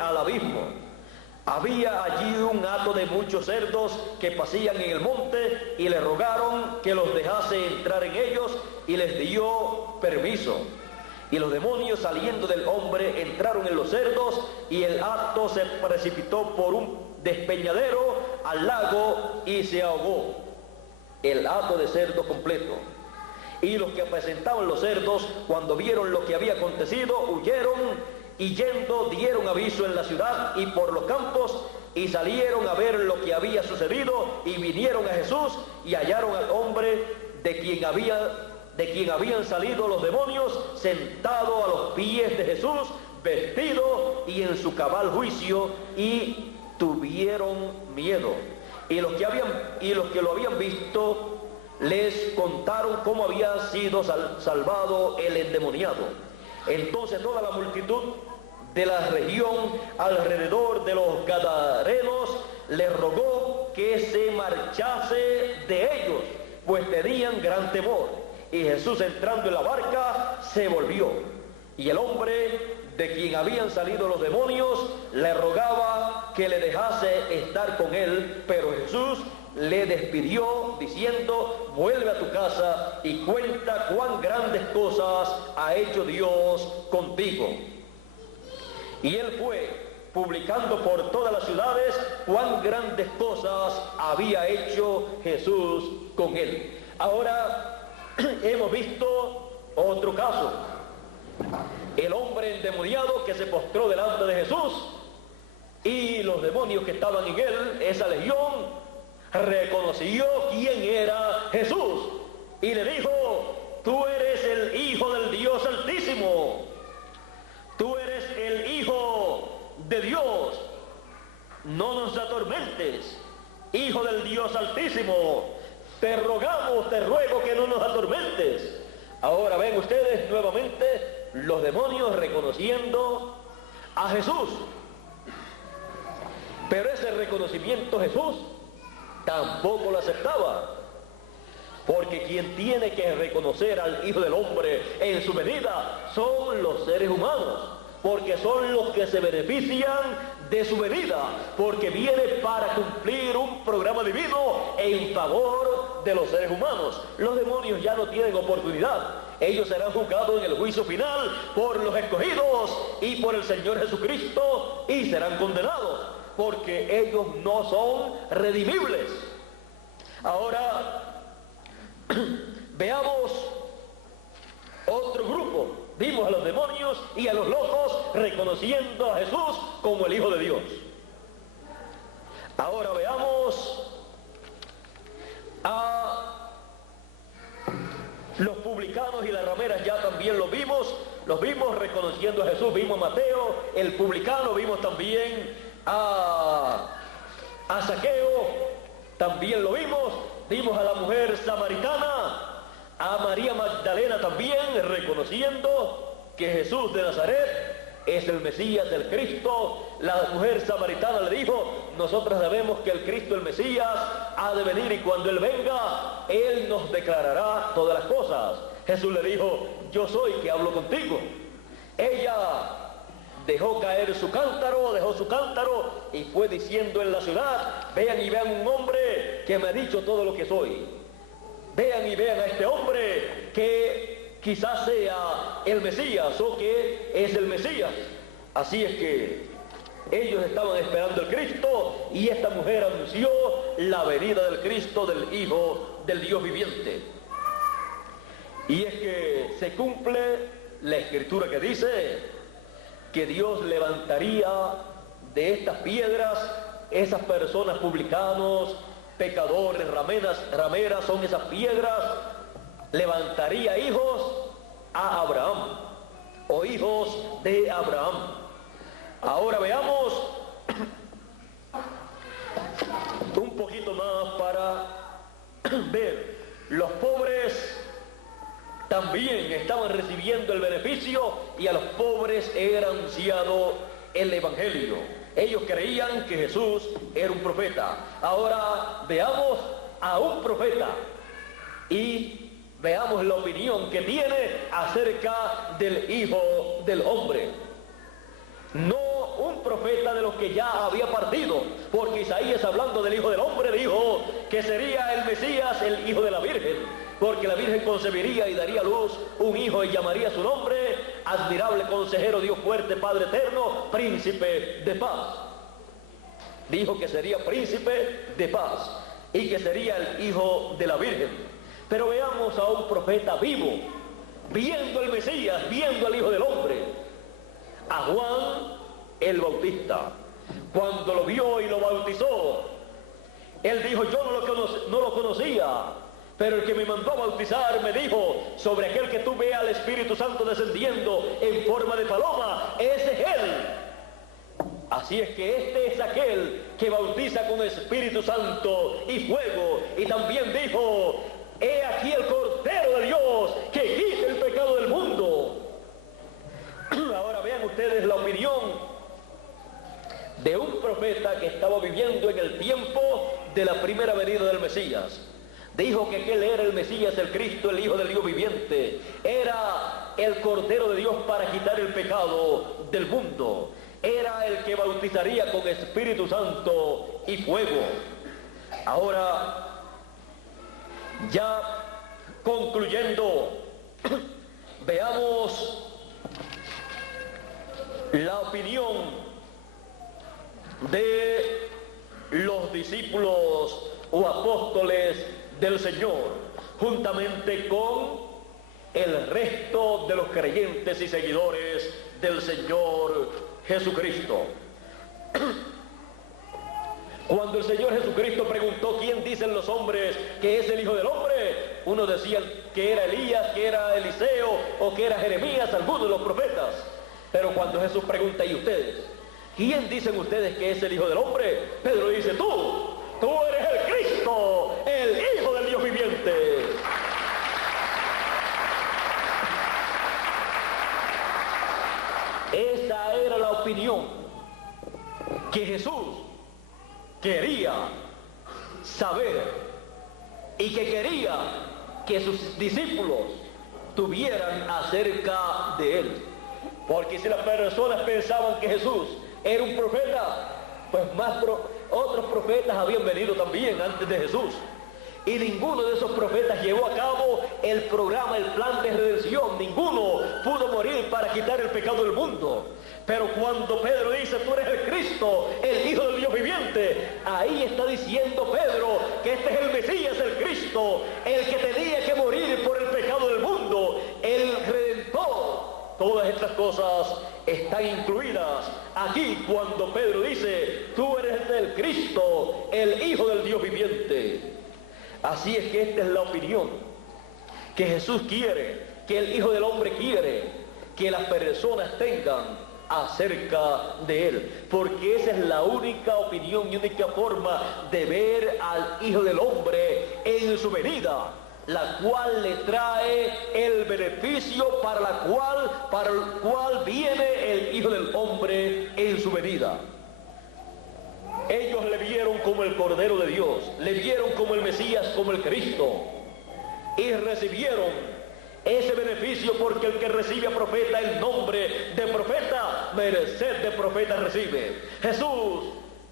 al abismo. Había allí un hato de muchos cerdos que pasían en el monte, y le rogaron que los dejase entrar en ellos, y les dio permiso. Y los demonios, saliendo del hombre, entraron en los cerdos, y el hato se precipitó por un despeñadero al lago y se ahogó, el hato de cerdo completo. Y los que apacentaban los cerdos, cuando vieron lo que había acontecido, huyeron, y yendo dieron aviso en la ciudad y por los campos, y salieron a ver lo que había sucedido, y vinieron a Jesús y hallaron al hombre de quien habían salido los demonios, sentado a los pies de Jesús, vestido y en su cabal juicio, y tuvieron miedo. Y los que lo habían visto les contaron cómo había sido salvado el endemoniado. Entonces toda la multitud de la región alrededor de los Gadarenos le rogó que se marchase de ellos, pues tenían gran temor. Y Jesús, entrando en la barca, se volvió, y el hombre de quien habían salido los demonios le rogaba que le dejase estar con él, pero Jesús le despidió diciendo: vuelve a tu casa y cuenta cuán grandes cosas ha hecho Dios contigo. Y él fue publicando por todas las ciudades cuán grandes cosas había hecho Jesús con él. Ahora hemos visto otro caso: el hombre endemoniado que se postró delante de Jesús, y los demonios que estaban en él, esa legión, reconoció quién era Jesús y le dijo: tú eres el Hijo del Dios Altísimo, tú eres el Hijo de Dios, no nos atormentes, Hijo del Dios Altísimo, te rogamos, te ruego que no nos atormentes. Ahora ven ustedes nuevamente los demonios reconociendo a Jesús, pero ese reconocimiento Jesús tampoco lo aceptaba, porque quien tiene que reconocer al Hijo del Hombre en su venida son los seres humanos, porque son los que se benefician de su venida, porque viene para cumplir un programa divino en favor de los seres humanos. Los demonios ya no tienen oportunidad, ellos serán juzgados en el juicio final por los escogidos y por el Señor Jesucristo, y serán condenados, porque ellos no son redimibles. Ahora veamos otro grupo. Vimos a los demonios y a los locos reconociendo a Jesús como el Hijo de Dios. Ahora veamos a los publicanos y las rameras. Ya también los vimos reconociendo a Jesús. Vimos a Mateo, el publicano, vimos también a Zaqueo, también lo vimos a la mujer samaritana, a María Magdalena también, reconociendo que Jesús de Nazaret es el Mesías, el Cristo. La mujer samaritana le dijo: nosotros sabemos que el Cristo, el Mesías, ha de venir, y cuando Él venga, Él nos declarará todas las cosas. Jesús le dijo: yo soy que hablo contigo. Ella dejó caer su cántaro y fue diciendo en la ciudad: vean y vean un hombre que me ha dicho todo lo que soy. Vean y vean a este hombre que quizás sea el Mesías, o que es el Mesías. Así es que ellos estaban esperando el Cristo, y esta mujer anunció la venida del Cristo, del Hijo del Dios viviente. Y es que se cumple la escritura que dice que Dios levantaría de estas piedras, esas personas, publicanos, pecadores, rameras son esas piedras, levantaría hijos a Abraham, o hijos de Abraham. Ahora veamos un poquito más para ver. Los pobres también estaban recibiendo el beneficio, y a los pobres era anunciado el Evangelio. Ellos creían que Jesús era un profeta. Ahora veamos a un profeta y veamos la opinión que tiene acerca del Hijo del Hombre. No un profeta de los que ya había partido, porque Isaías, hablando del Hijo del Hombre, dijo que sería el Mesías, el Hijo de la Virgen, porque la Virgen concebiría y daría a luz un hijo, y llamaría su nombre Admirable Consejero, Dios Fuerte, Padre Eterno, Príncipe de Paz. Dijo que sería príncipe de paz y que sería el Hijo de la Virgen. Pero veamos a un profeta vivo, viendo al Mesías, viendo al Hijo del Hombre, a Juan el Bautista. Cuando lo vio y lo bautizó, él dijo: yo no lo conocía, pero el que me mandó a bautizar me dijo: sobre aquel que tú veas al Espíritu Santo descendiendo en forma de paloma, ese es él. Así es que este es aquel que bautiza con Espíritu Santo y fuego. Y también dijo: he aquí el Cordero de Dios que quita el pecado del mundo. Ahora vean ustedes la opinión de un profeta que estaba viviendo en el tiempo de la primera venida del Mesías. Dijo que aquel era el Mesías, el Cristo, el Hijo del Dios viviente. Era el Cordero de Dios para quitar el pecado del mundo. era el que bautizaría con Espíritu Santo y fuego. Ahora, ya concluyendo, veamos la opinión de los discípulos o apóstoles del Señor, juntamente con el resto de los creyentes y seguidores del Señor Jesucristo. Cuando el Señor Jesucristo preguntó quién dicen los hombres que es el Hijo del Hombre, uno decía que era Elías, que era Eliseo o que era Jeremías, algunos de los profetas. Pero cuando Jesús pregunta, ¿y ustedes? ¿Quién dicen ustedes que es el Hijo del Hombre? Pedro dice, tú eres el Cristo, el Hijo del Dios viviente. Esa era la opinión que Jesús quería saber y que quería que sus discípulos tuvieran acerca de él. Porque si las personas pensaban que Jesús era un profeta, pues otros profetas habían venido también antes de Jesús. Y ninguno de esos profetas llevó a cabo el programa, el plan de redención. Ninguno pudo morir para quitar el pecado del mundo. Pero cuando Pedro dice, tú eres el Cristo, el Hijo del Dios viviente, ahí está diciendo Pedro que este es el Mesías, el Cristo, el que tenía que morir por el pecado del mundo, el Redentor. Todas estas cosas están incluidas aquí cuando Pedro dice, tú eres el Cristo, el Hijo del Dios viviente. Así es que esta es la opinión que Jesús quiere, que el Hijo del Hombre quiere que las personas tengan acerca de Él, porque esa es la única opinión y única forma de ver al Hijo del Hombre en su venida, la cual le trae el beneficio para el cual viene el Hijo del Hombre en su venida. Ellos le vieron como el Cordero de Dios, le vieron como el Mesías, como el Cristo, y recibieron ese beneficio, porque el que recibe a profeta el nombre de profeta, merced de profeta recibe. Jesús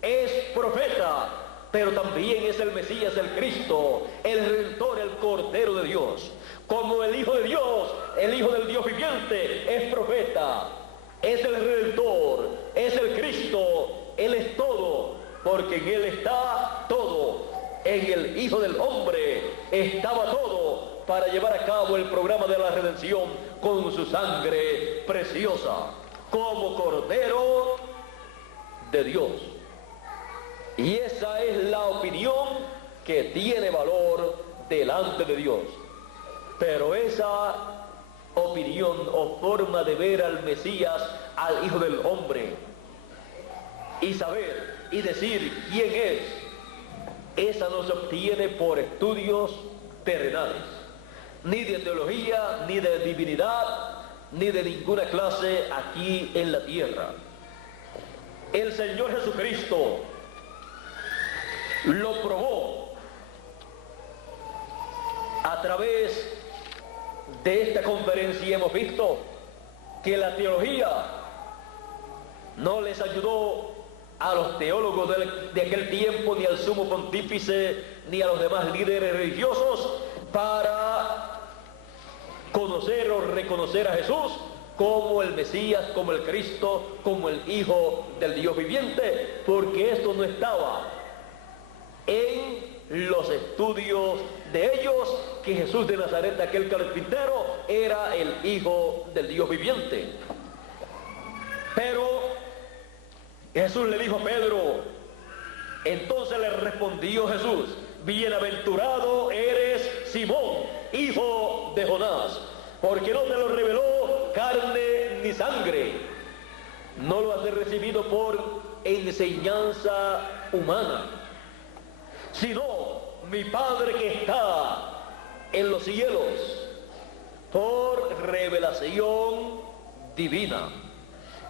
es profeta, pero también es el Mesías, el Cristo, el Redentor, el Cordero de Dios. Como el Hijo de Dios, el Hijo del Dios viviente, es profeta, es el Redentor, es el Cristo, Él es todo, porque en Él está todo. En el Hijo del Hombre estaba todo para llevar a cabo el programa de la redención con su sangre preciosa, como Cordero de Dios. Y esa es la opinión que tiene valor delante de Dios. Pero esa opinión o forma de ver al Mesías, al Hijo del Hombre, y saber y decir quién es, esa no se obtiene por estudios terrenales, ni de teología, ni de divinidad, ni de ninguna clase aquí en la tierra. El Señor Jesucristo lo probó a través de esta conferencia. Hemos visto que la teología no les ayudó a los teólogos de aquel tiempo, ni al sumo pontífice, ni a los demás líderes religiosos, para conocer o reconocer a Jesús como el Mesías, como el Cristo, como el Hijo del Dios viviente, porque esto no estaba en los estudios de ellos, que Jesús de Nazaret, aquel carpintero, era el Hijo del Dios viviente. Pero Jesús le dijo a Pedro, entonces le respondió Jesús, bienaventurado eres Simón, hijo de Jonás, porque no te lo reveló carne ni sangre, no lo has recibido por enseñanza humana, sino mi Padre que está en los cielos, por revelación divina.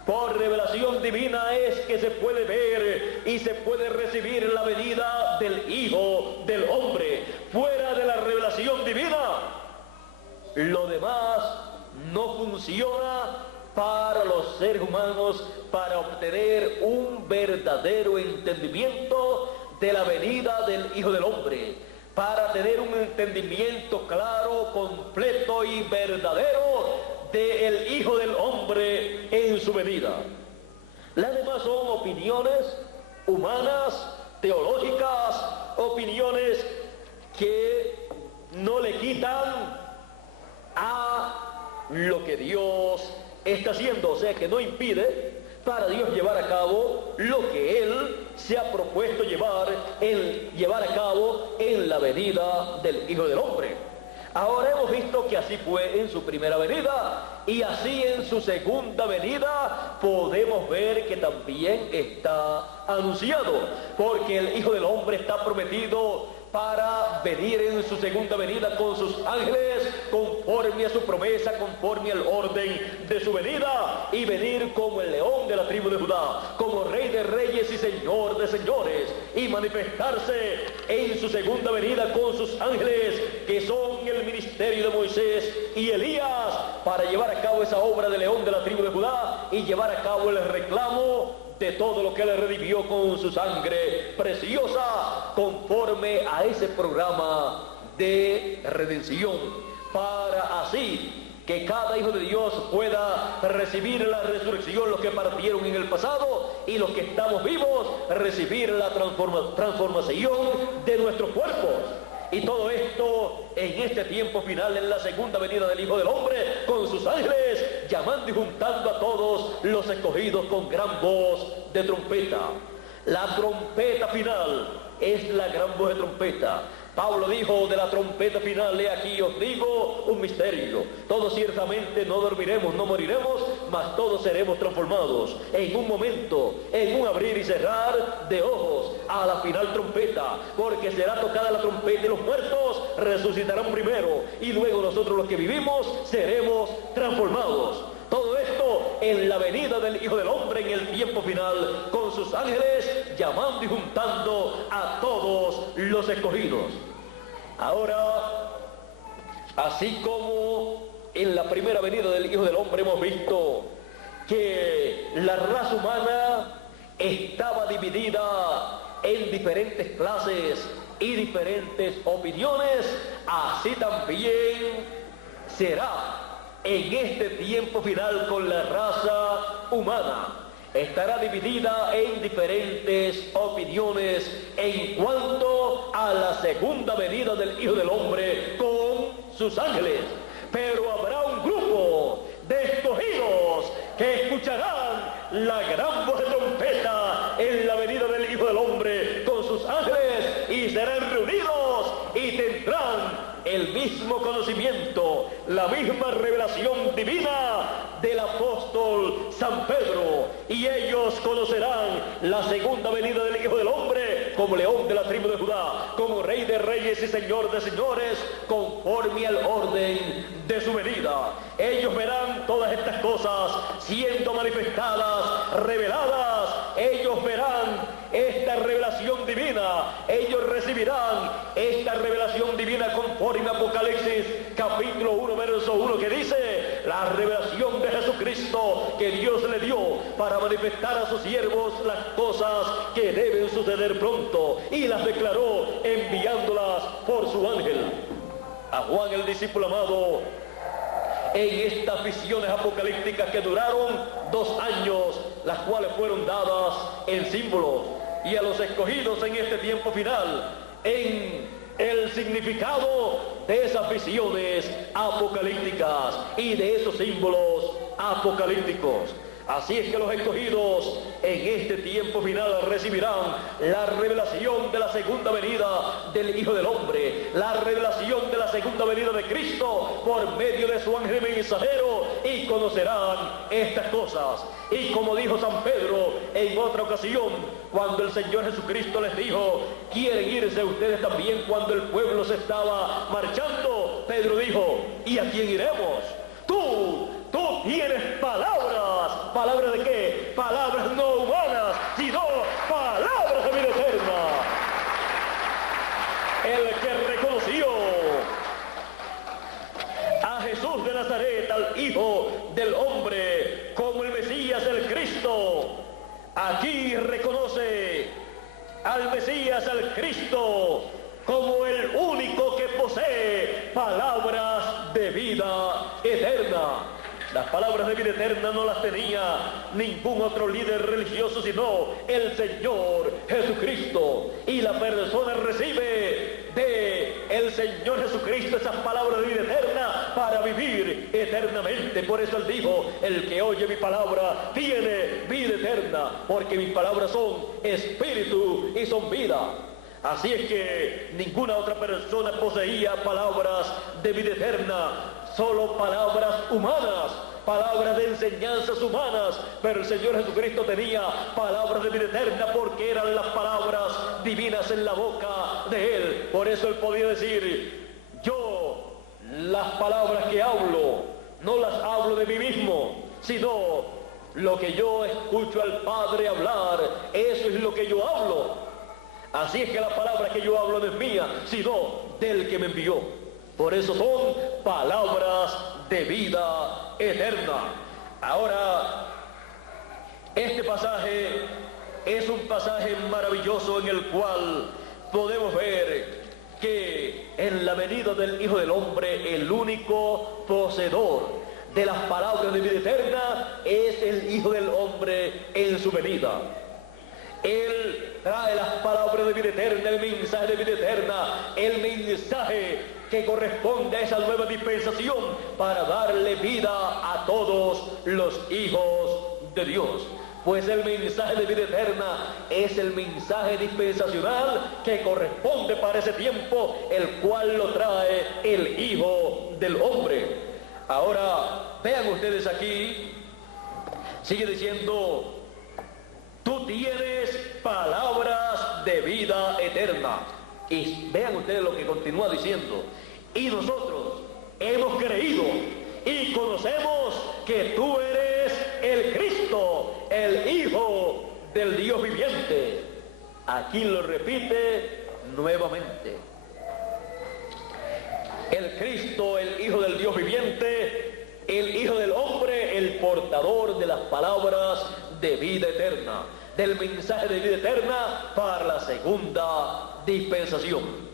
Por revelación divina es que se puede ver y se puede recibir la venida del Hijo del Hombre. Fuera de la revelación divina, lo demás no funciona para los seres humanos para obtener un verdadero entendimiento de la venida del Hijo del Hombre, para tener un entendimiento claro, completo y verdadero del Hijo del Hombre en su venida. Las demás son opiniones humanas, teológicas, opiniones que no le quitan a lo que Dios está haciendo, o sea que no impide para Dios llevar a cabo lo que Él se ha propuesto llevar a cabo en la venida del Hijo del Hombre. Ahora hemos visto que así fue en su primera venida y así en su segunda venida podemos ver que también está anunciado, porque el Hijo del Hombre está prometido para venir en su segunda venida con sus ángeles, conforme a su promesa, conforme al orden de su venida, y venir como el león de la tribu de Judá, como Rey de reyes y Señor de señores, y manifestarse en su segunda venida con sus ángeles, que son el ministerio de Moisés y Elías, para llevar a cabo esa obra de león de la tribu de Judá y llevar a cabo el reclamo de todo lo que Él redimió con su sangre preciosa, conforme a ese programa de redención, para así que cada hijo de Dios pueda recibir la resurrección, los que partieron en el pasado, y los que estamos vivos, recibir la transformación de nuestros cuerpos. Y todo esto en este tiempo final, en la segunda venida del Hijo del Hombre, con sus ángeles, llamando y juntando a todos los escogidos con gran voz de trompeta. La trompeta final es la gran voz de trompeta. Pablo dijo de la trompeta final: he aquí os digo un misterio. Todos ciertamente no dormiremos, no moriremos, mas todos seremos transformados en un momento, en un abrir y cerrar de ojos, a la final trompeta, porque será tocada la trompeta y los muertos resucitarán primero, y luego nosotros los que vivimos seremos transformados. Todo esto en la venida del Hijo del Hombre en el tiempo final, con sus ángeles llamando y juntando a todos los escogidos. Ahora, así como en la primera venida del Hijo del Hombre hemos visto que la raza humana estaba dividida en diferentes clases y diferentes opiniones, así también será en este tiempo final con la raza humana. Estará dividida en diferentes opiniones en cuanto a la segunda venida del Hijo del Hombre con sus ángeles. Pero habrá un grupo de escogidos que escucharán la gran voz de trompeta en la venida del Hijo del Hombre con sus ángeles, y serán reunidos y tendrán el mismo conocimiento, la misma revelación divina del apóstol San Pedro, y ellos conocerán la segunda venida del Hijo del Hombre como león de la tribu de Judá, como Rey de reyes y Señor de señores, conforme al orden de su venida. Ellos verán todas estas cosas siendo manifestadas, reveladas. Ellos verán esta revelación divina, ellos recibirán esta revelación divina conforme a Apocalipsis capítulo 1 verso 1, que dice: la revelación de Jesucristo que Dios le dio para manifestar a sus siervos las cosas que deben suceder pronto, y las declaró enviándolas por su ángel a Juan, el discípulo amado, en estas visiones apocalípticas que duraron 2 años, las cuales fueron dadas en símbolos, y a los escogidos en este tiempo final en el significado de esas visiones apocalípticas y de esos símbolos apocalípticos. Así es que los escogidos en este tiempo final recibirán la revelación de la segunda venida del Hijo del Hombre, la revelación de la segunda venida de Cristo por medio de su ángel mensajero, y conocerán estas cosas. Y como dijo San Pedro en otra ocasión, cuando el Señor Jesucristo les dijo: ¿quieren irse ustedes también? Cuando el pueblo se estaba marchando, Pedro dijo: ¿y a quién iremos? Tú tienes palabras. ¿Palabras de qué? Palabras no humanas, sino palabras de vida eterna. El que reconoció a Jesús de Nazaret, al al Hijo del Hombre como el Mesías, el Cristo. Aquí reconoce al Mesías, al Cristo, como el único que posee palabras de vida eterna. Las palabras de vida eterna no las tenía ningún otro líder religioso sino el Señor Jesucristo. Y la persona recibe de el Señor Jesucristo esas palabras de vida eterna para vivir eternamente. Por eso Él dijo: el que oye mi palabra tiene vida eterna, porque mis palabras son espíritu y son vida. Así es que ninguna otra persona poseía palabras de vida eterna, solo palabras humanas, palabras de enseñanzas humanas, pero el Señor Jesucristo tenía palabras de vida eterna porque eran las palabras divinas en la boca de Él. Por eso Él podía decir: yo las palabras que hablo, no las hablo de mí mismo, sino lo que yo escucho al Padre hablar, eso es lo que yo hablo. Así es que la palabra que yo hablo no es mía, sino del que me envió. Por eso son palabras de vida eterna. Ahora, este pasaje es un pasaje maravilloso en el cual podemos ver que en la venida del Hijo del Hombre, el único poseedor de las palabras de vida eterna es el Hijo del Hombre en su venida. Él trae las palabras de vida eterna, el mensaje de vida eterna, el mensaje que corresponde a esa nueva dispensación para darle vida a todos los hijos de Dios. Pues el mensaje de vida eterna es el mensaje dispensacional que corresponde para ese tiempo, el cual lo trae el Hijo del Hombre. Ahora, vean ustedes aquí, sigue diciendo: tú tienes palabras de vida eterna. Y vean ustedes lo que continúa diciendo: y nosotros hemos creído y conocemos que tú eres el Cristo, el Hijo del Dios viviente. Aquí lo repite nuevamente: el Cristo, el Hijo del Dios viviente, el Hijo del Hombre, el portador de las palabras de vida eterna, del mensaje de vida eterna para la segunda dispensación.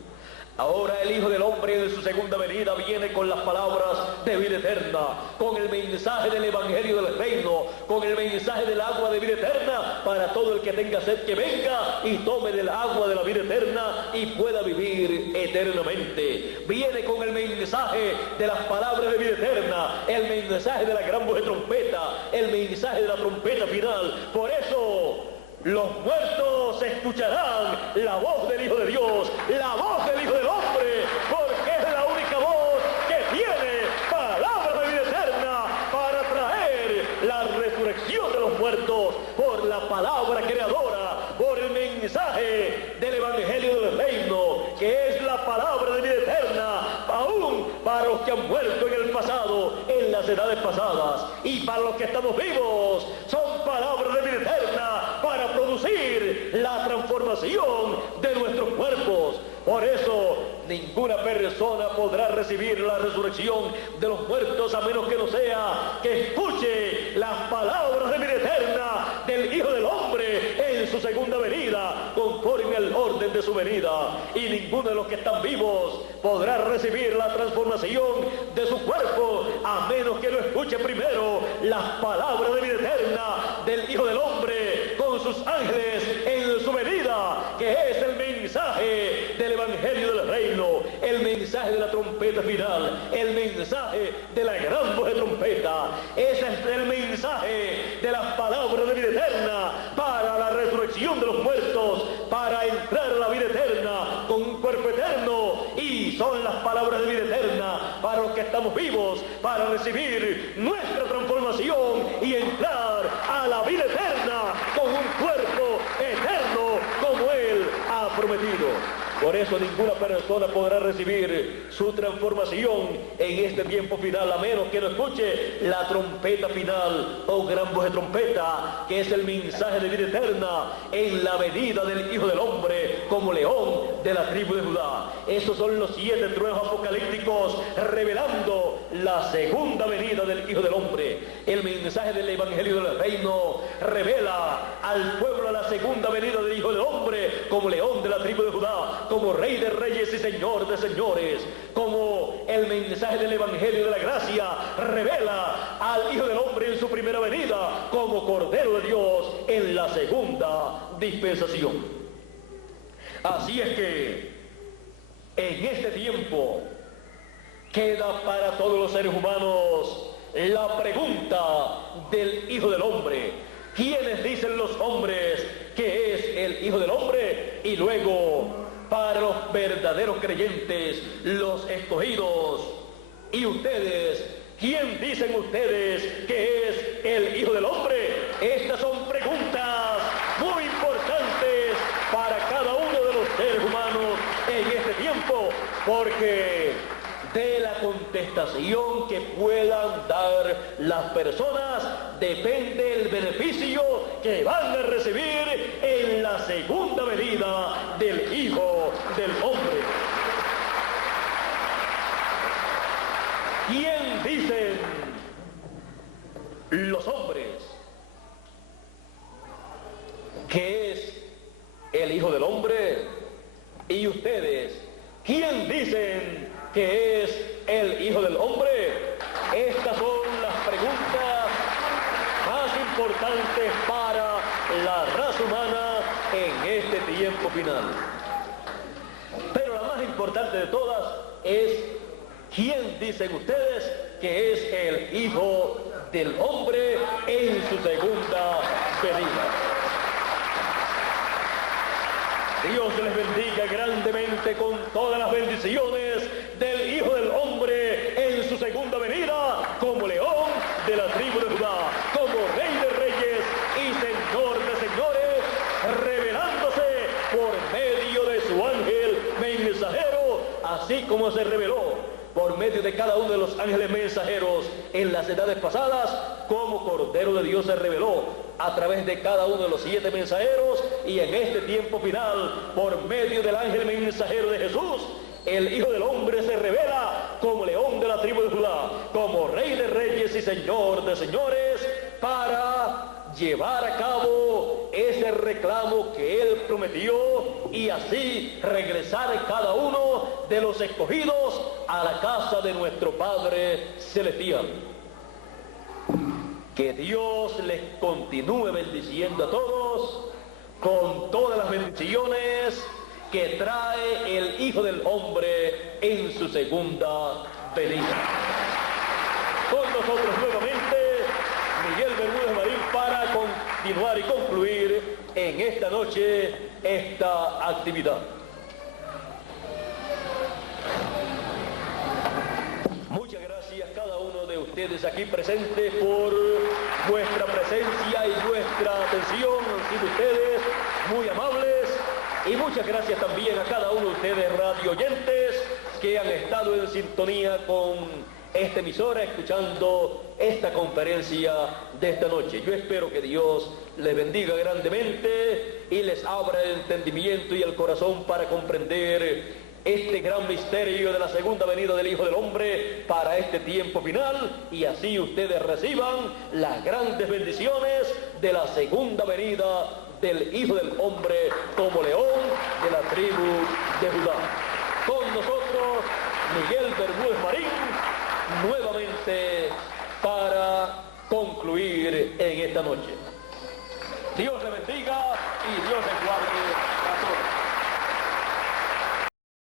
Ahora el Hijo del Hombre en su segunda venida viene con las palabras de vida eterna, con el mensaje del Evangelio del Reino, con el mensaje del agua de vida eterna para todo el que tenga sed que venga y tome del agua de la vida eterna y pueda vivir eternamente. Viene con el mensaje de las palabras de vida eterna, el mensaje de la gran voz de trompeta, el mensaje de la trompeta final. Por eso los muertos escucharán la voz del Hijo de Dios, la voz del Hijo del Hombre, porque es la única voz que tiene palabra de vida eterna para traer la resurrección de los muertos por la palabra creadora, por el mensaje del Evangelio del Reino, que es la palabra de vida eterna, aún para los que han muerto en el pasado, en las edades pasadas, y para los que estamos vivos, son palabras de vida eterna para producir la transformación de nuestros cuerpos. Por eso ninguna persona podrá recibir la resurrección de los muertos a menos que no sea que escuche las palabras de vida eterna del Hijo del Hombre en su segunda venida, conforme al orden de su venida. Y ninguno de los que están vivos podrá recibir la transformación de su cuerpo a menos que lo escuche primero las palabras de vida eterna del Hijo del Hombre con sus ángeles en su venida, que es el mensaje del Evangelio del Reino, el mensaje de la trompeta final, el mensaje de la gran voz de trompeta. Ese es el mensaje de las palabras de vida eterna para la resurrección de los muertos, para entrar a la vida eterna con un cuerpo eterno, y son las palabras de vida eterna para los que estamos vivos, para recibir nuestra transformación y entrar a la vida eterna con un cuerpo eterno como Él ha prometido. Por eso ninguna persona podrá recibir su transformación en este tiempo final a menos que no escuche la trompeta final o gran voz de trompeta, que es el mensaje de vida eterna en la venida del Hijo del Hombre como león de la tribu de Judá. Esos son los 7 truenos apocalípticos revelando la segunda venida del Hijo del Hombre. El mensaje del Evangelio del Reino revela al pueblo la segunda venida del Hijo del Hombre como león de la tribu de Judá, como Rey de reyes y Señor de señores, como el mensaje del Evangelio de la gracia revela al Hijo del Hombre en su primera venida como Cordero de Dios en la segunda dispensación. Así es que en este tiempo queda para todos los seres humanos la pregunta del Hijo del Hombre. ¿Quiénes dicen los hombres que es el Hijo del Hombre? Y luego, para los verdaderos creyentes, los escogidos, y ustedes, ¿quién dicen ustedes que es el Hijo del Hombre? Estas son preguntas muy importantes para cada uno de los seres humanos en este tiempo, porque de la contestación que puedan dar las personas depende el beneficio que van a recibir en la segunda venida del Hijo del Hombre. ¿Quién dicen los hombres que es el Hijo del Hombre? Y ustedes, ¿quién dicen que es el Hijo del Hombre? Estas son las preguntas más importantes para la raza humana en este tiempo final. Pero la más importante de todas es: ¿quién dicen ustedes que es el Hijo del Hombre en su segunda venida? Dios les bendiga grandemente con todas las bendiciones del Hijo del Hombre en su segunda venida como león de la tribu de Judá, como Rey de reyes y Señor de señores, revelándose por medio de su ángel mensajero, así como se reveló por medio de cada uno de los ángeles mensajeros en las edades pasadas, como Cordero de Dios se reveló a través de cada uno de los 7 mensajeros, y en este tiempo final, por medio del ángel mensajero de Jesús, el Hijo del Hombre se revela como león de la tribu de Judá, como Rey de reyes y Señor de señores, para llevar a cabo ese reclamo que Él prometió y así regresar cada uno de los escogidos a la casa de nuestro Padre Celestial. Que Dios les continúe bendiciendo a todos con todas las bendiciones que trae el Hijo del Hombre en su segunda venida. Con nosotros nuevamente Miguel Bermúdez Marín para continuar y concluir en esta noche esta actividad. Muchas gracias a cada uno de ustedes aquí presentes por vuestra presencia y vuestra atención. Han sido ustedes muy amables, y muchas gracias también a cada uno de ustedes radio oyentes que han estado en sintonía con esta emisora escuchando esta conferencia de esta noche. Yo espero que Dios les bendiga grandemente y les abra el entendimiento y el corazón para comprender este gran misterio de la segunda venida del Hijo del Hombre para este tiempo final, y así ustedes reciban las grandes bendiciones de la segunda venida del Hijo del Hombre como león de la tribu de Judá. Con nosotros Miguel Bermúdez Marín nuevamente para concluir en esta noche. Dios le bendiga y Dios le guarde.